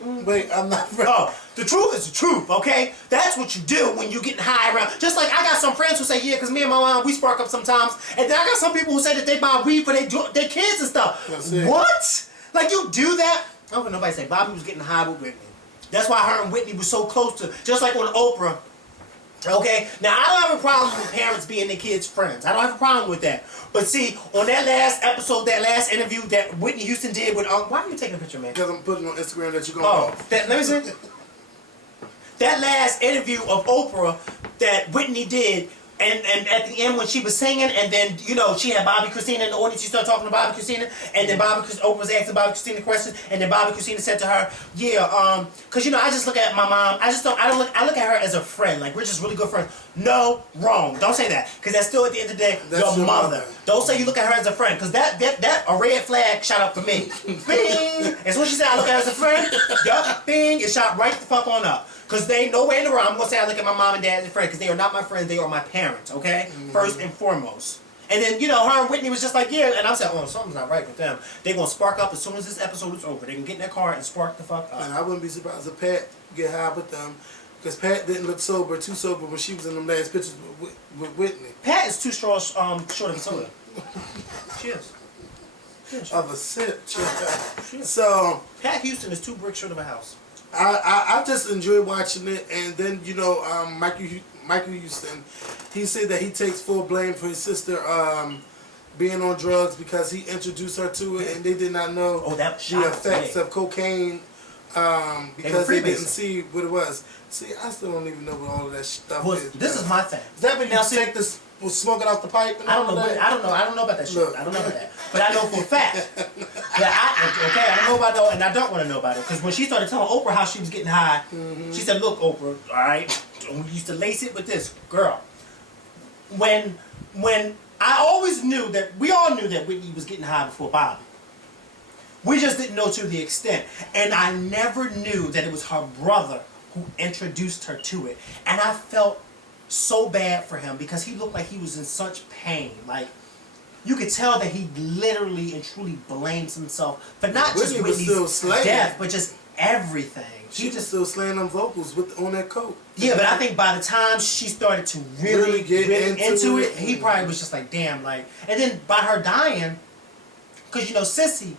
Wait, I'm not. Oh, the truth is the truth, okay? That's what you do when you getting high around. Just like I got some friends who say, yeah, because me and my mom, we spark up sometimes. And then I got some people who say that they buy weed for their kids and stuff. What? Like, you do that? I don't hear nobody say Bobby was getting high with Whitney. That's why her and Whitney was so close to, just like on Oprah. Okay, now I don't have a problem with parents being their kids' friends. I don't have a problem with that. But see, on that last episode, that last interview that Whitney Houston did with, why are you taking a picture, man? Because I'm putting on Instagram that you're going to let me see. That last interview of Oprah that Whitney did, and at the end when she was singing, and then, you know, she had Bobby Christina in the audience, she started talking to Bobby Christina, and then Oprah was asking Bobby Christina questions, and then Bobby Christina said to her, yeah, cause you know, I just look at my mom, I look at her as a friend, like we're just really good friends. No, wrong, don't say that, cause that's still at the end of the day, your mother. Don't say you look at her as a friend, cause that a red flag shot up for me. Bing! And so when she said I look at her as a friend, yup, bing, it shot right the fuck on up. Because they ain't nowhere in the world I'm going to say I look at my mom and dad as a friend, because they are not my friends, they are my parents, okay? First and foremost. And then, you know, her and Whitney was just like, yeah, and I said, oh, something's not right with them. They're going to spark up as soon as this episode is over. They can get in their car and spark the fuck up. And I wouldn't be surprised if Pat get high with them, because Pat didn't look too sober when she was in them last pictures with Whitney. Pat is too short of a soda. She is. Of a sip. She is. So Pat Houston is 2 bricks short of a house. I just enjoyed watching it, and then, you know, Michael Houston, he said that he takes full blame for his sister being on drugs because he introduced her to it, and they did not know the effects of cocaine because they didn't see what it was. See, I still don't even know what all of that stuff is. This is my thing. Is that when you take this, was smoking off the pipe? And I don't know. I don't know about that shit. Look. I don't know about that. But I know for a fact that I don't know about that, and I don't want to know about it. Because when she started telling Oprah how she was getting high, she said, "Look, Oprah, all right, we used to lace it with this girl." When I always knew that we all knew that Whitney was getting high before Bobby. We just didn't know to the extent, and I never knew that it was her brother who introduced her to it, and I felt so bad for him because he looked like he was in such pain. Like, you could tell that he literally and truly blames himself for not just Whitney's death, but just everything. She just still slaying them vocals on that coke. Yeah, but I think by the time she started to really get into it, he probably was just like, damn, like, and then by her dying, because, you know, Cissy,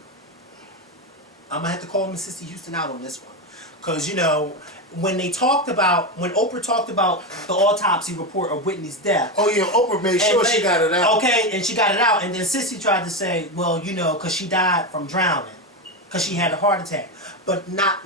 I'm going to have to call Cissy Houston out on this one. Because, you know, when Oprah talked about the autopsy report of Whitney's death. Oh yeah, Oprah made sure she got it out. Okay, and she got it out, and then Cissy tried to say, well, you know, because she died from drowning, because she had a heart attack. But not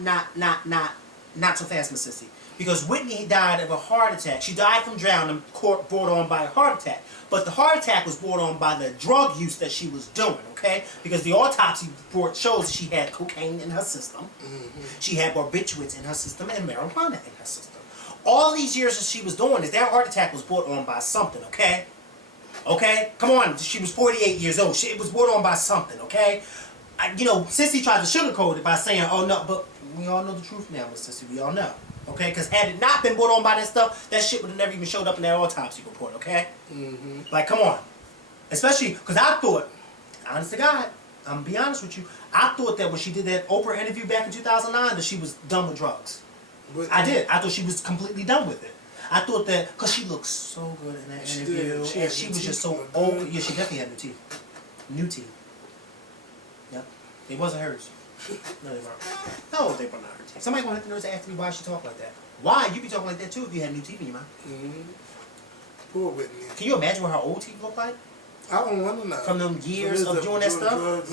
so fast, Miss Cissy. Because Whitney died of a heart attack. She died from drowning, brought on by a heart attack. But the heart attack was brought on by the drug use that she was doing, okay? Because the autopsy report shows that she had cocaine in her system. She had barbiturates in her system and marijuana in her system. All these years that she was doing this, that heart attack was brought on by something, okay? Okay? Come on, she was 48 years old. It was brought on by something, okay? You know, Cissy tried to sugarcoat it by saying, oh no, but we all know the truth now, Miss Cissy. We all know. Okay? Because had it not been brought on by that stuff, that shit would have never even showed up in that autopsy report, okay? Like, come on. Especially, because I thought, honest to God, I'm going to be honest with you, I thought that when she did that Oprah interview back in 2009, that she was done with drugs. I did. I thought she was completely done with it. I thought that, because she looked so good in that interview, and she was just so old. Yeah, she definitely had new teeth. New teeth. Yep. It wasn't hers. No, they weren't. No, they were not her teeth. Somebody gonna have to know to ask me why she talked like that. Why? You'd be talking like that too if you had new teeth in your mouth. Poor Whitney. Can you imagine what her old teeth look like? I don't want to know. From them years of doing that stuff?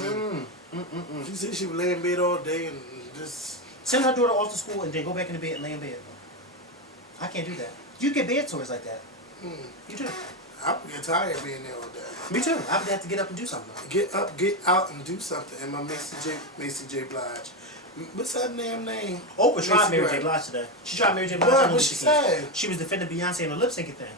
She said she would lay in bed all day and just... Send her daughter off to school and then go back into bed and lay in bed. I can't do that. You get bed sores like that. You do. I would get tired of being there all day. Me too. I would have to get up and do something. Get up, get out, and do something. And my Macy J. Blige. What's her damn name? Oprah tried Mary J. Blige today. She tried Mary J. Blige. What she said? She was defending Beyonce in the lip syncing thing.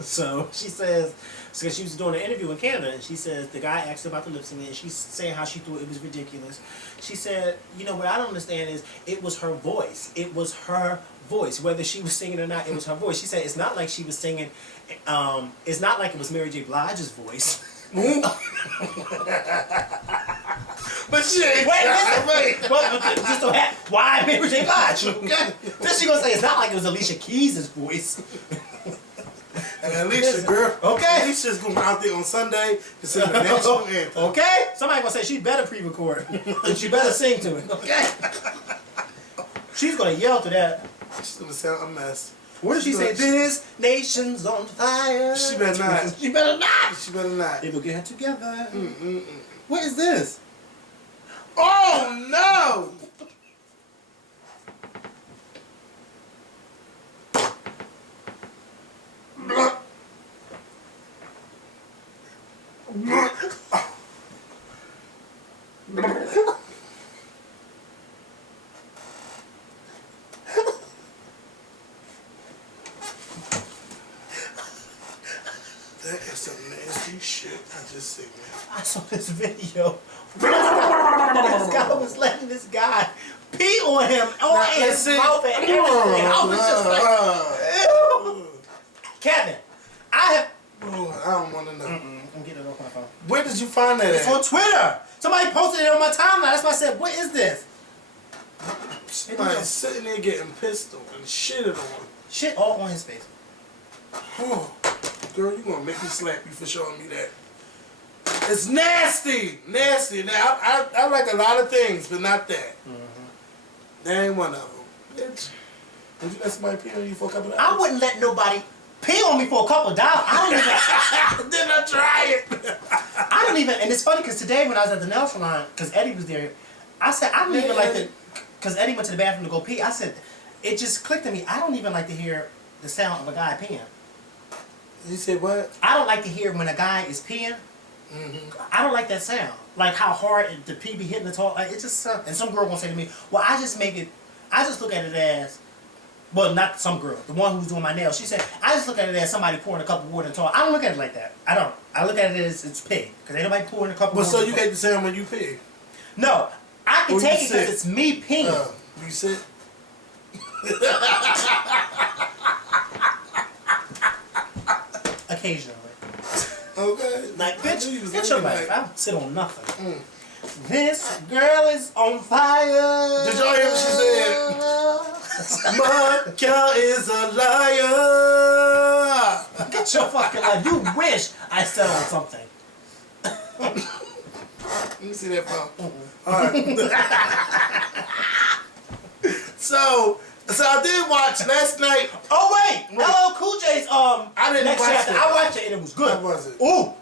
So she says, because she was doing an interview in Canada, and she says the guy asked her about the lip syncing, and she's saying how she thought it was ridiculous. She said, you know what I don't understand is it was her voice. It was her voice. Whether she was singing or not, it was her voice. She said it's not like she was singing. It's not like it was Mary J. Blige's voice. But she ain't Just so why Mary J. Blige? Okay. Then she gonna say it's not like it was Alicia Keys' voice. And Alicia, girl. Okay. Alicia's going out there on Sunday to sing the national anthem. Okay. Somebody gonna say she better pre-record. And she better sing to it. Okay. She's gonna yell to that. She's gonna sound a mess. What did she say? This nation's on fire. She better not. She better not. She better not. They will get together. What is this? Oh no! That is some nasty shit I just seen. I saw this video. This guy was letting this guy pee on him, on his mouth and everything. I was just like, ew. Kevin, I have. Oh, I don't want to know. I'm getting it off my phone. Where did you find that It's at? on Twitter. Somebody posted it on my timeline. That's why I said, what is this? Somebody sitting there getting pistol and shitted on. Shit all on his face. Oh, girl, you gonna make me slap you for showing me that. It's nasty, nasty. Now I like a lot of things, but not that. That ain't one of them. Bitch, would you let somebody pee on you for a couple of hours? I wouldn't let nobody pee on me for a couple of dollars. I don't even. Then I try it. I don't even. And it's funny because today when I was at the nail salon, because Eddie was there, I said I don't even like to. Because Eddie went to the bathroom to go pee. I said, it just clicked to me. I don't even like to hear the sound of a guy peeing. You said what? I don't like to hear when a guy is peeing. I don't like that sound. Like how hard the pee be hitting the toilet. Like it just and some girl gonna say to me, well, I just look at it as, well, not some girl, the one who's doing my nails. She said, I just look at it as somebody pouring a cup of water in the toilet. I don't look at it like that. I don't. I look at it as it's pee. Because ain't nobody pouring a cup of water. Well, so you hate the sound when you pee? No. I can take it because it's me peeing. You sit? Occasionally. Okay. Like, bitch, Get your life. I don't sit on nothing. This girl is on fire. Did y'all hear what she said? My cow is a liar. Get your fucking life. You wish I said on something. Let me see that phone. Alright. So I did watch last night. Oh wait, LL Cool J's I didn't next watch chapter. it. I watched it and it was good. How was it? Ooh.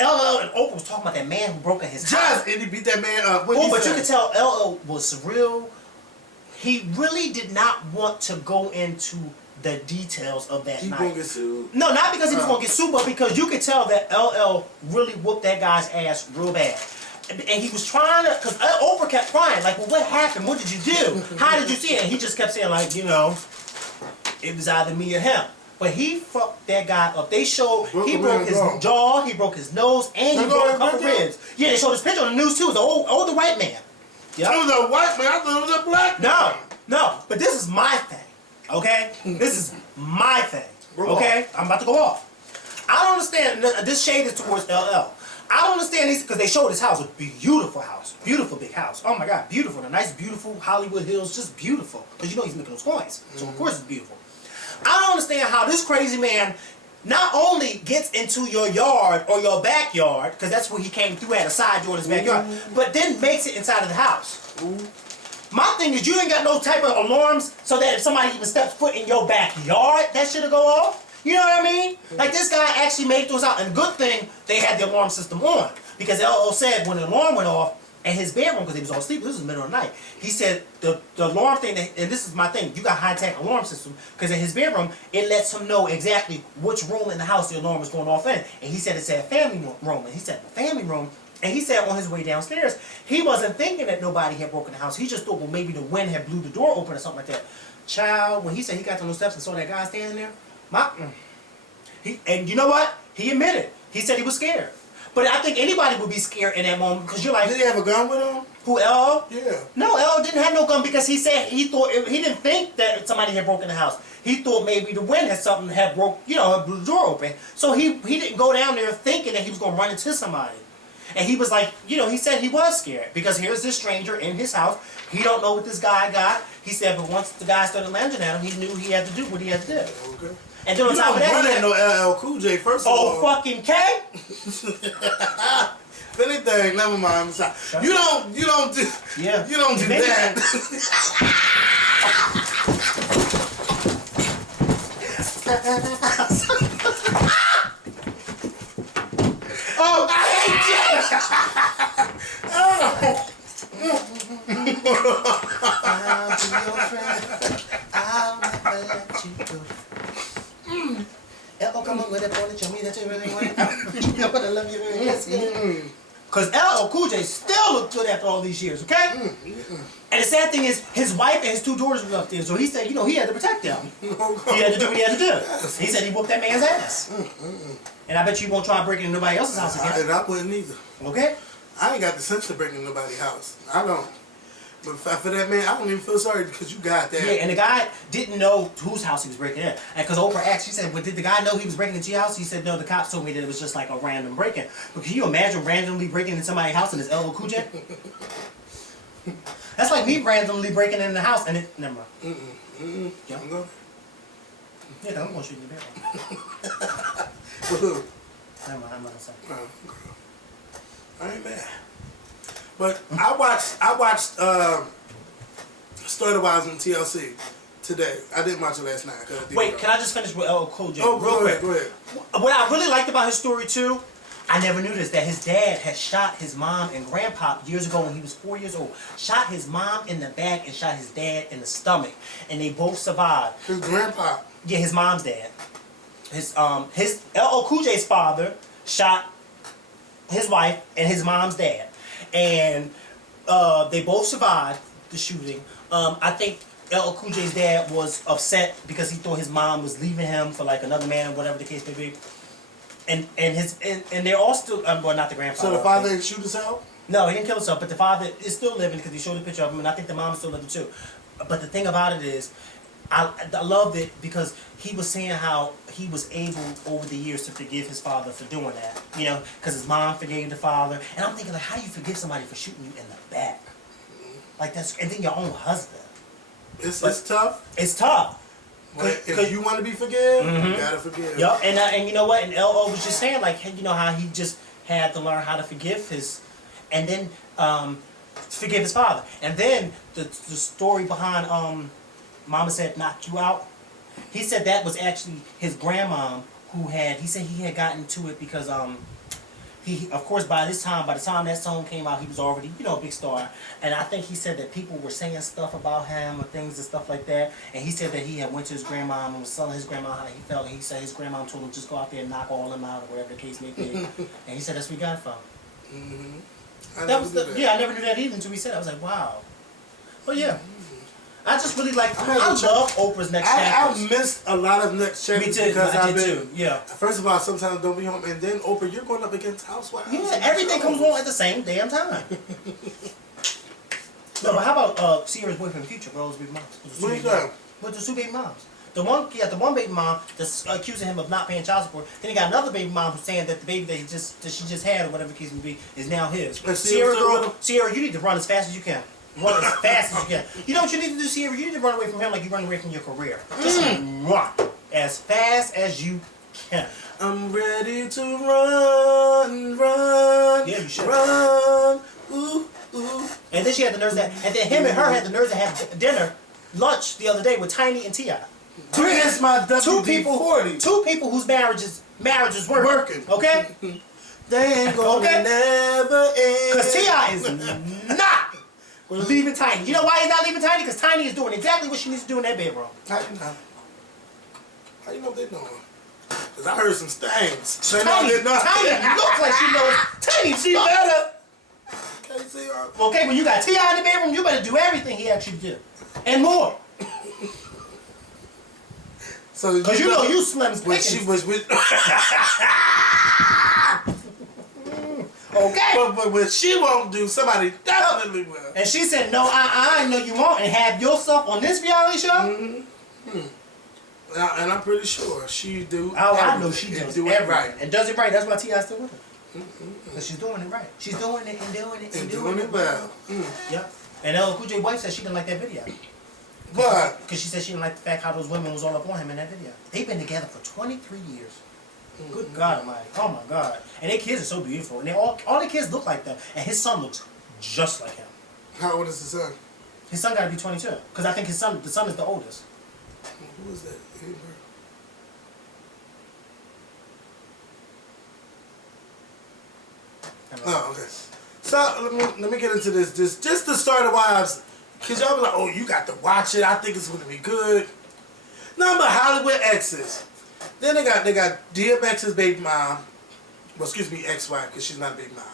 LL and Oprah was talking about that man who broke in his house. And he beat that man up. But you could tell LL was real. He really did not want to go into the details of that night. He gonna get sued? No, not because he was gonna get sued, but because you could tell that LL really whooped that guy's ass real bad. And he was trying to, because Oprah kept crying, like, well, what happened? What did you do? How did you see it? And he just kept saying, like, you know, it was either me or him. But he fucked that guy up. They showed, he broke his jaw, he broke his nose, and he broke a couple ribs. Yeah, they showed his picture on the news, too. It was an older white man. Yep. It was a white man. I thought it was a black man. No. But this is my thing, okay? This is my thing, okay? I'm about to go off. I don't understand. This shade is towards LL. I don't understand these because they showed his house, a beautiful house, beautiful big house. Oh my God, beautiful. The nice, beautiful Hollywood Hills, just beautiful. Because you know he's making those coins, so of course it's beautiful. I don't understand how this crazy man not only gets into your yard or your backyard, because that's where he came through at a side door in his backyard, but then makes it inside of the house. My thing is, you ain't got no type of alarms so that if somebody even steps foot in your backyard, that shit'll go off. You know what I mean? Like, this guy actually made those out. And good thing they had the alarm system on. Because LL said when the alarm went off, in his bedroom because he was all asleep. This was the middle of the night. He said the alarm thing, and this is my thing, you got high-tech alarm system because in his bedroom, it lets him know exactly which room in the house the alarm is going off in. And he said it's a family room. And he said, the family room. And he said on his way downstairs, he wasn't thinking that nobody had broken the house. He just thought, well, maybe the wind had blew the door open or something like that. Child, when he said he got to those steps and saw that guy standing there, and you know what? He admitted. He said he was scared. But I think anybody would be scared in that moment because you're like, did he have a gun with him? Who, L? Yeah. No, L didn't have no gun because he said he didn't think that somebody had broken the house. He thought maybe the wind had broke, had blew the door open. So he didn't go down there thinking that he was going to run into somebody. And he was like, he said he was scared because here's this stranger in his house. He don't know what this guy got. He said, but once the guy started lunging at him, he knew he had to do what he had to do. Okay. And then on top of that, he ain't no LL Cool J, first of all. Oh, fucking K? If anything, never mind. I'm sorry. You don't do that. Oh, I hate you! I'll be your friend. I'll never let you go. L.O. come on with it, boy, show me that you really want it. You know what I love you really yes. Because L.O. Cool J still look good after all these years, okay? And the sad thing is, his wife and his 2 daughters were up there, so he said, he had to protect them. He had to do what he had to do. He said he whooped that man's ass. And I bet you won't try breaking into nobody else's house again. And I wouldn't either. Okay? I ain't got the sense to break into nobody's house. I don't. But for that man, I don't even feel sorry because you got that. Yeah, and the guy didn't know whose house he was breaking in. And because Oprah asked, she said, well, did the guy know he was breaking into your house? He said, no, the cops told me that it was just like a random break-in. But can you imagine randomly breaking into somebody's house and it's LL Cool J? That's like me randomly breaking in the house and it... Never mind. Yeah, I'm going to shoot you in the bedroom. Never mind, I'm not saying. I ain't mad. But I watched Story Wives on TLC today. I didn't watch it last night. Wait, can I just finish with LL Cool J? Oh, go ahead. What I really liked about his story too, I never knew this, that his dad had shot his mom and grandpa years ago when he was 4 years old. Shot his mom in the back and shot his dad in the stomach. And they both survived. His grandpa? Yeah, his mom's dad. His LL Cool J's father shot his wife and his mom's dad. And they both survived the shooting. I think LL Cool J's dad was upset because he thought his mom was leaving him for like another man or whatever the case may be. And they're all still well, not the grandfather. So the father didn't shoot himself? No, he didn't kill himself, but the father is still living because he showed a picture of him, and I think the mom is still living too. But the thing about it is, I loved it because he was saying how he was able over the years to forgive his father for doing that. Because his mom forgave the father. And I'm thinking, like, how do you forgive somebody for shooting you in the back? Like, and then your own husband. It's tough. It's tough. But if you want to be forgiven, you gotta forgive. Yep, and you know what? And LO was just saying, like, how he just had to learn how to forgive and then forgive his father. And then the story behind Mama Said Knock You Out. He said that was actually his grandmom he said he had gotten to it because of course by the time that song came out, he was already, a big star. And I think he said that people were saying stuff about him or things and stuff like that. And he said that he had went to his grandmom and was telling his grandma how he felt. And he said his grandmom told him just go out there and knock all them out or whatever the case may be. And he said that's where he got it from. I never knew that either until he said it. I was like, wow. But yeah. I just really like. I love Oprah's Next Chapters. I missed a lot of Next Chapters. Me too. Because I did too. Yeah. First of all, sometimes don't be home, and then Oprah, you're going up against Housewives. Yeah, everything comes on at the same damn time. No, but how about Sierra's boyfriend, Future, bro? Big moms. What is that? With the 2 baby moms. The one baby mom that's accusing him of not paying child support. Then he got another baby mom who's saying that the baby that she just had or whatever the case may be is now his. Sierra, you need to run as fast as you can. Run as fast as you can. You know what you need to do, Sierra? You need to run away from him like you run away from your career. Just run as fast as you can. I'm ready to run. Yeah, you should. Run. Ooh, ooh. And then she had the nerves and then him and her had the nerves to have lunch the other day with Tiny and T.I. Against my WD-40. Two people whose marriages working. Okay? They ain't gonna never end. Because T.I. is not leaving Tiny. You know why he's not leaving Tiny? Because Tiny is doing exactly what she needs to do in that bedroom. How you know? How you know they're doing? Because I heard some things. Tiny looks like she knows. Tiny, she better. Okay, see her. Okay, when you got T.I. in the bedroom, you better do everything he asks you to do. And more. So because you know you Slim's when she was with. Okay. But what she won't do, somebody definitely will. And she said, no, I know you won't, and have yourself on this reality show? Mm-hmm. And I'm pretty sure she do. Oh, I know she does do it right. And does it right. That's why T.I. still with her. Because she's doing it right. She's doing it and doing it and doing it well. Yep. And LL Cool J wife said she didn't like that video. But because she said she didn't like the fact how those women was all up on him in that video. They've been together for 23 years. Good God Almighty! Oh my God! And their kids are so beautiful, and they all the kids look like them. And his son looks just like him. How old is his son? His son got to be 22, because I think the son is the oldest. Who is that? Oh, okay. So let me get into this. Just to start the wives, cause y'all be like, oh, you got to watch it. I think it's gonna be good. Nothing but Hollywood exes. Then they got DMX's baby mom. Well, excuse me, ex-wife, cause she's not a baby mom.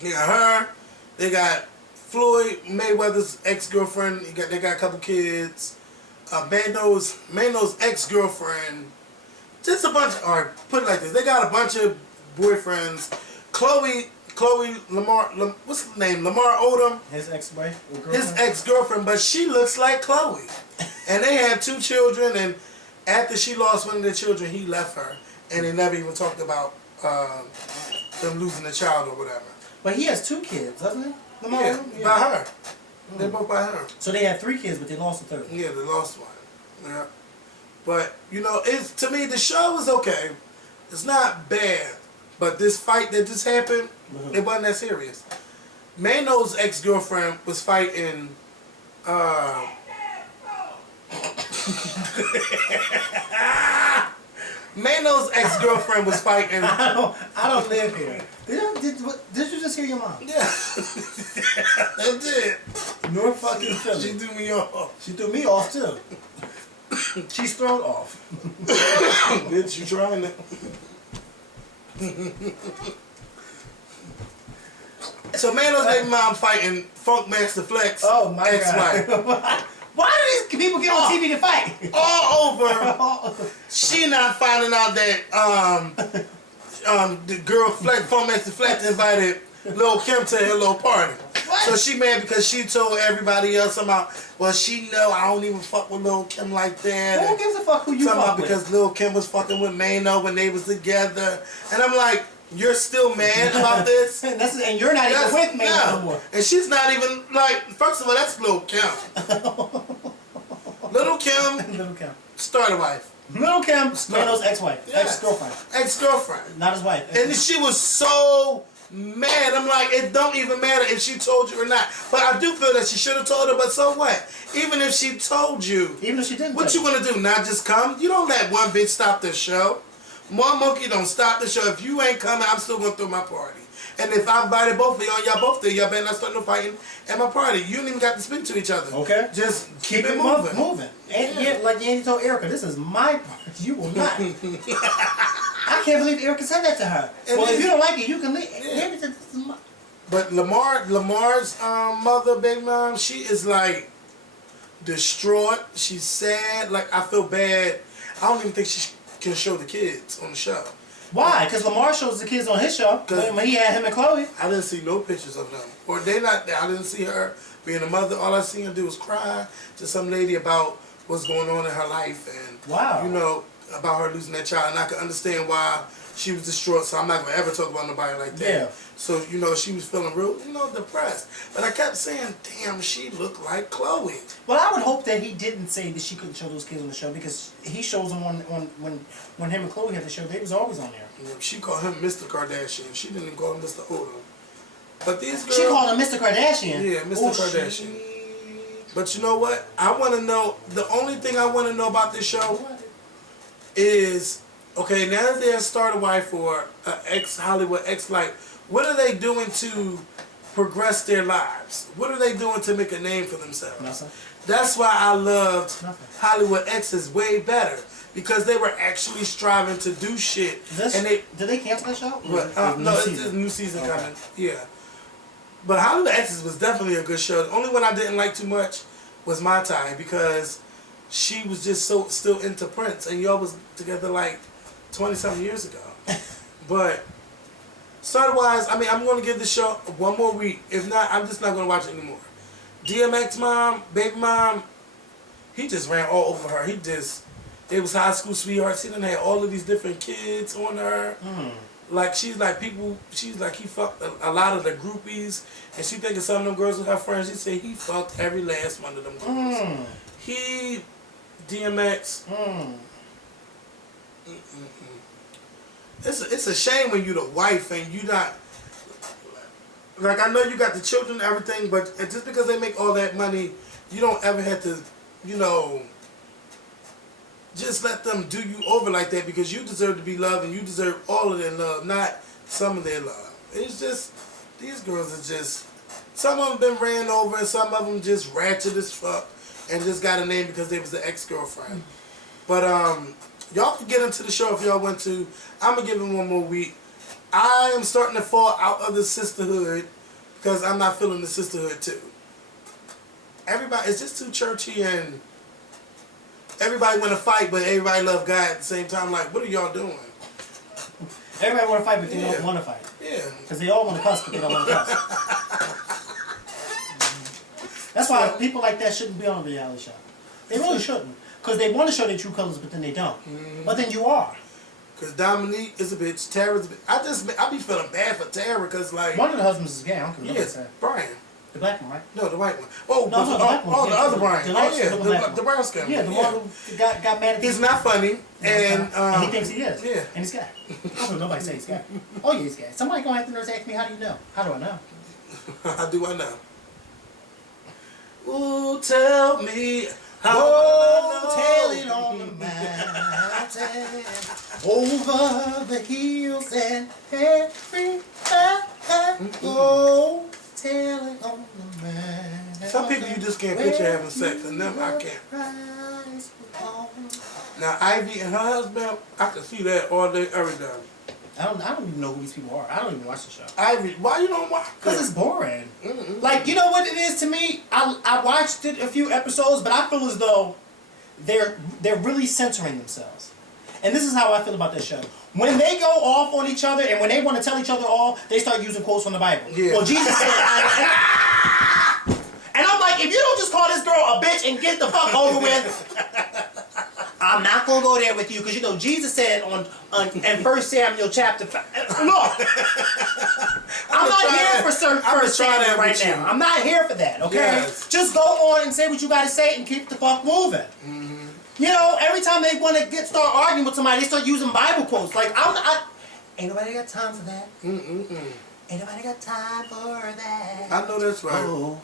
They got her. They got Floyd Mayweather's ex-girlfriend. They got a couple kids. Mano's ex-girlfriend. Just a bunch. Or put it like this: they got a bunch of boyfriends. Chloe Lamar, what's his name? Lamar Odom. His ex-wife? His ex-girlfriend, but she looks like Chloe. And they have 2 children, and after she lost one of their children, he left her. And they never even talked about them losing a child or whatever. But he has 2 kids, doesn't he? Lamar Odom? By her. They're both by her. So they had 3 kids, but they lost the 3rd. Yeah, they lost one. Yeah. But, you know, to me, the show is okay. It's not bad. But this fight that just happened, it wasn't that serious. Mano's ex-girlfriend was fighting... Mano's ex-girlfriend was fighting... I don't live here. Did you just hear your mom? Yeah. I did. North fucking Philly. She threw me off. She threw me off, too. She's thrown off. Bitch, you trying to... So Mano's baby mom fighting Funk Master Flex ex-wife. Why do these people get on TV to fight? All over. She not finding out that the girl Funk Master Flex invited Lil Kim to her little party. What? So she mad because she told everybody else about, well, she know I don't even fuck with Lil Kim like that. Who gives a fuck who you fuck with? Because Lil Kim was fucking with Mano when they was together. And I'm like, you're still mad about this? And you're not even with Mano no more. And she's not even, like, first of all, that's Lil Kim. Little Kim. Starter wife. Little Kim, Mano's ex-wife. Yes. Ex-girlfriend. Ex-girlfriend. Not his wife. And she was so mad. I'm like, it don't even matter if she told you or not. But I do feel that she should have told her, but so what? Even if she told you. Even if she didn't. What you gonna do? Not just come? You don't let one bitch stop the show. One monkey don't stop the show. If you ain't coming, I'm still gonna throw my party. And if I invited both of y'all both there, y'all better not start no fighting at my party. You don't even got to speak to each other. Okay. Just keep it moving. And like Andy told Erica, this is my party. You will not. I can't believe Erica said that to her. And well, if you don't like it, you can leave. Yeah. But Lamar's mother, big mom, she is like distraught. She's sad. Like, I feel bad. I don't even think she can show the kids on the show. Why? Because Lamar shows the kids on his show when he had him and Chloe. I didn't see no pictures of them. Or they not there. I didn't see her being a mother. All I seen her do was cry to some lady about what's going on in her life and you know, about her losing that child. And I can understand why she was distraught, so I'm not going to ever talk about nobody like that. Yeah. So, you know, she was feeling real, you know, depressed. But I kept saying, damn, she looked like Chloe. Well, I would hope that he didn't say that she couldn't show those kids on the show, because he shows them on when him and Chloe had the show, they was always on there. Yeah, she called him Mr. Kardashian. She didn't call him Mr. Odom. But these girls... She called him Mr. Kardashian? Yeah, Mr. Kardashian. But you know what? I want to know, the only thing I want to know about this show is Okay, now that they're a starter wife or ex-Hollywood ex, like, what are they doing to progress their lives? What are they doing to make a name for themselves? Nothing. That's why I loved Nothing. Hollywood Exes way better, because they were actually striving to do shit. And they did they cancel that show? no, it's a new season coming. Yeah, but Hollywood Exes was definitely a good show. The only one I didn't like too much was My Time, because she was just so still into Prince, and y'all was together like 20-something years ago. But story-wise, I mean, I'm going to give the show one more week. If not, I'm just not going to watch it anymore. DMX mom, baby mom, he just ran all over her. They was high school sweethearts. He done had all of these different kids on her. Like, she's like he fucked a lot of the groupies, and she thinking some of them girls with her friends. She said he fucked every last one of them girls. DMX. It's a shame when you the wife and you not, like, I know you got the children and everything, but just because they make all that money, you don't ever have to, you know, just let them do you over like that, because you deserve to be loved and you deserve all of their love, not some of their love. It's just, these girls are just, some of them been ran over and some of them just ratchet as fuck and just got a name because they was the ex-girlfriend. But y'all can get into the show if y'all want to. I'm going to give it one more week. I am starting to fall out of the sisterhood because I'm not feeling the sisterhood too. Everybody, it's just too churchy, and everybody want to fight, but everybody love God at the same time. Like, what are y'all doing? Everybody want to fight, but they don't want to fight. Yeah. Because they all want to cuss, but they don't want to cuss. That's why people like that shouldn't be on a reality show. They really shouldn't. Because they want to show their true colors, but then they don't. But then you are. Because Dominique is a bitch, Tara's a bitch. I be feeling bad for Tara, because, like, one of the husbands is gay. I don't care what they say. Brian. The black one, right? No, the white one. Oh, no, the black one. The other Brian. The brown skin. Yeah, the one who got mad at He's not funny, and he thinks he is. Yeah. And he's gay. Nobody says he's gay. Oh, yeah, he's gay. Somebody gonna have to nurse ask me, how do you know? How do I know? How do I know? Ooh, tell me how. Oh, tell it on the mountain, over the hills and everywhere. Oh, tell it on the mountain. Some people you just can't picture having sex, and them I can't. Now Ivy and her husband, I can see that all day, every day. I don't even know who these people are. I don't even watch the show. Ivy, why you don't watch? Because it's boring. Like, you know what it is to me? I watched it a few episodes, but I feel as though they're really censoring themselves. And this is how I feel about this show. When they go off on each other and when they want to tell each other off, they start using quotes from the Bible. Yeah. Well, Jesus said, and I'm like, if you don't just call this girl a bitch and get the fuck over with, I'm not going to go there with you, because, you know, Jesus said in 1 Samuel chapter 5, look, I'm not here for 1 Samuel right now. I'm not here for that, okay? Yes. Just go on and say what you got to say and keep the fuck moving. You know, every time they want to start arguing with somebody, they start using Bible quotes. Like, ain't nobody got time for that. Ain't nobody got time for that. I know that's right. Oh.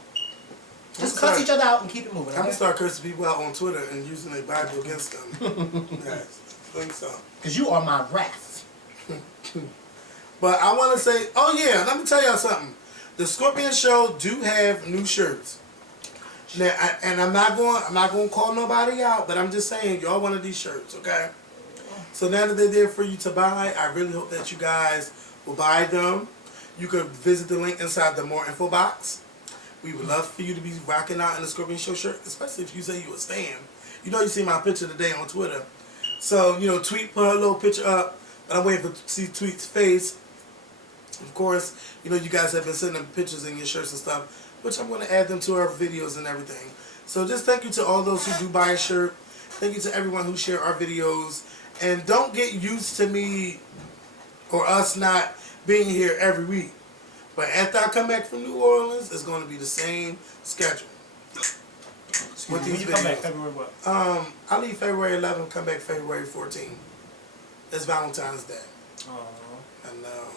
Just cuss each other out and keep it moving. I'm going to start cursing people out on Twitter and using their Bible against them. Yes, I think so. Because you are my wrath. But I want to say, oh yeah, let me tell y'all something. The Scorpion Show do have new shirts. Now, and I'm not going to call nobody out, but I'm just saying, y'all wanted these shirts, okay? So now that they're there for you to buy, I really hope that you guys will buy them. You could visit the link inside the More Info box. We would love for you to be rocking out in the Scorpion Show shirt, especially if you say you a stan. You know you see my picture today on Twitter. So, you know, Tweet put her little picture up, but I'm waiting to see Tweet's face. Of course, you know, you guys have been sending pictures in your shirts and stuff, which I'm going to add them to our videos and everything. So just thank you to all those who do buy a shirt. Thank you to everyone who share our videos. And don't get used to me or us not being here every week. But after I come back from New Orleans, it's going to be the same schedule. When you come back, February what? I leave February 11th, come back February 14th. It's Valentine's Day. Oh. I know.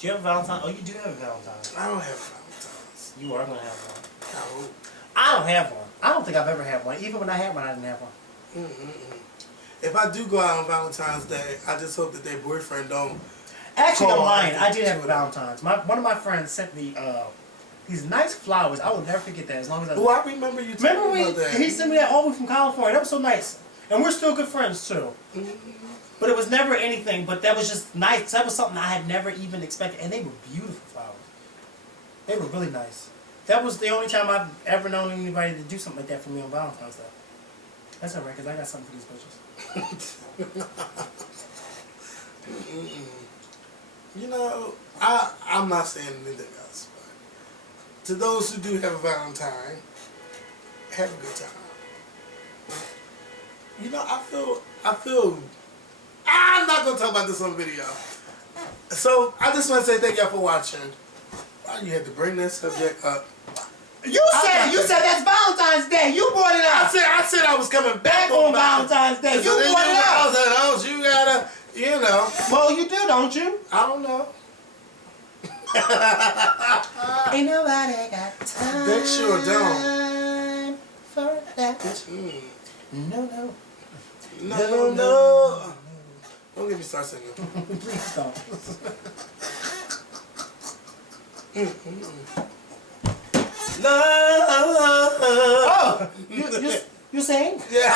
Do you have a Valentine? Oh, you do have a Valentine. I don't have Valentine's. You are going to have one. No. I don't have one. I don't think I've ever had one. Even when I had one, I didn't have one. if I do go out on Valentine's Day, I just hope that their boyfriend don't. Actually, I'm call lying. and I did have a do it. Valentine's. One of my friends sent me these nice flowers. I will never forget that as long as I. Oh, I remember you talking Remember about that. he sent me that all the way from California. That was so nice, and we're still good friends too. But it was never anything. But that was just nice. That was something I had never even expected, and they were beautiful flowers. They were really nice. That was the only time I've ever known anybody to do something like that for me on Valentine's Day. That's alright, because I got something for these bitches. You know, I'm not saying anything else. But to those who do have a Valentine, have a good time. You know, I feel. I'm not gonna talk about this on video. So I just want to say thank y'all for watching. Why you had to bring that subject up? You said that's Valentine's Day. You brought it up. I said I was coming back on Valentine's Day. So You brought it up. I said, oh, you gotta, you know. Well, you do, don't you? I don't know. Ain't nobody got time. They sure don't. For that. No. No. Don't get me start singing. Please don't. Love. Oh, you saying? Yeah.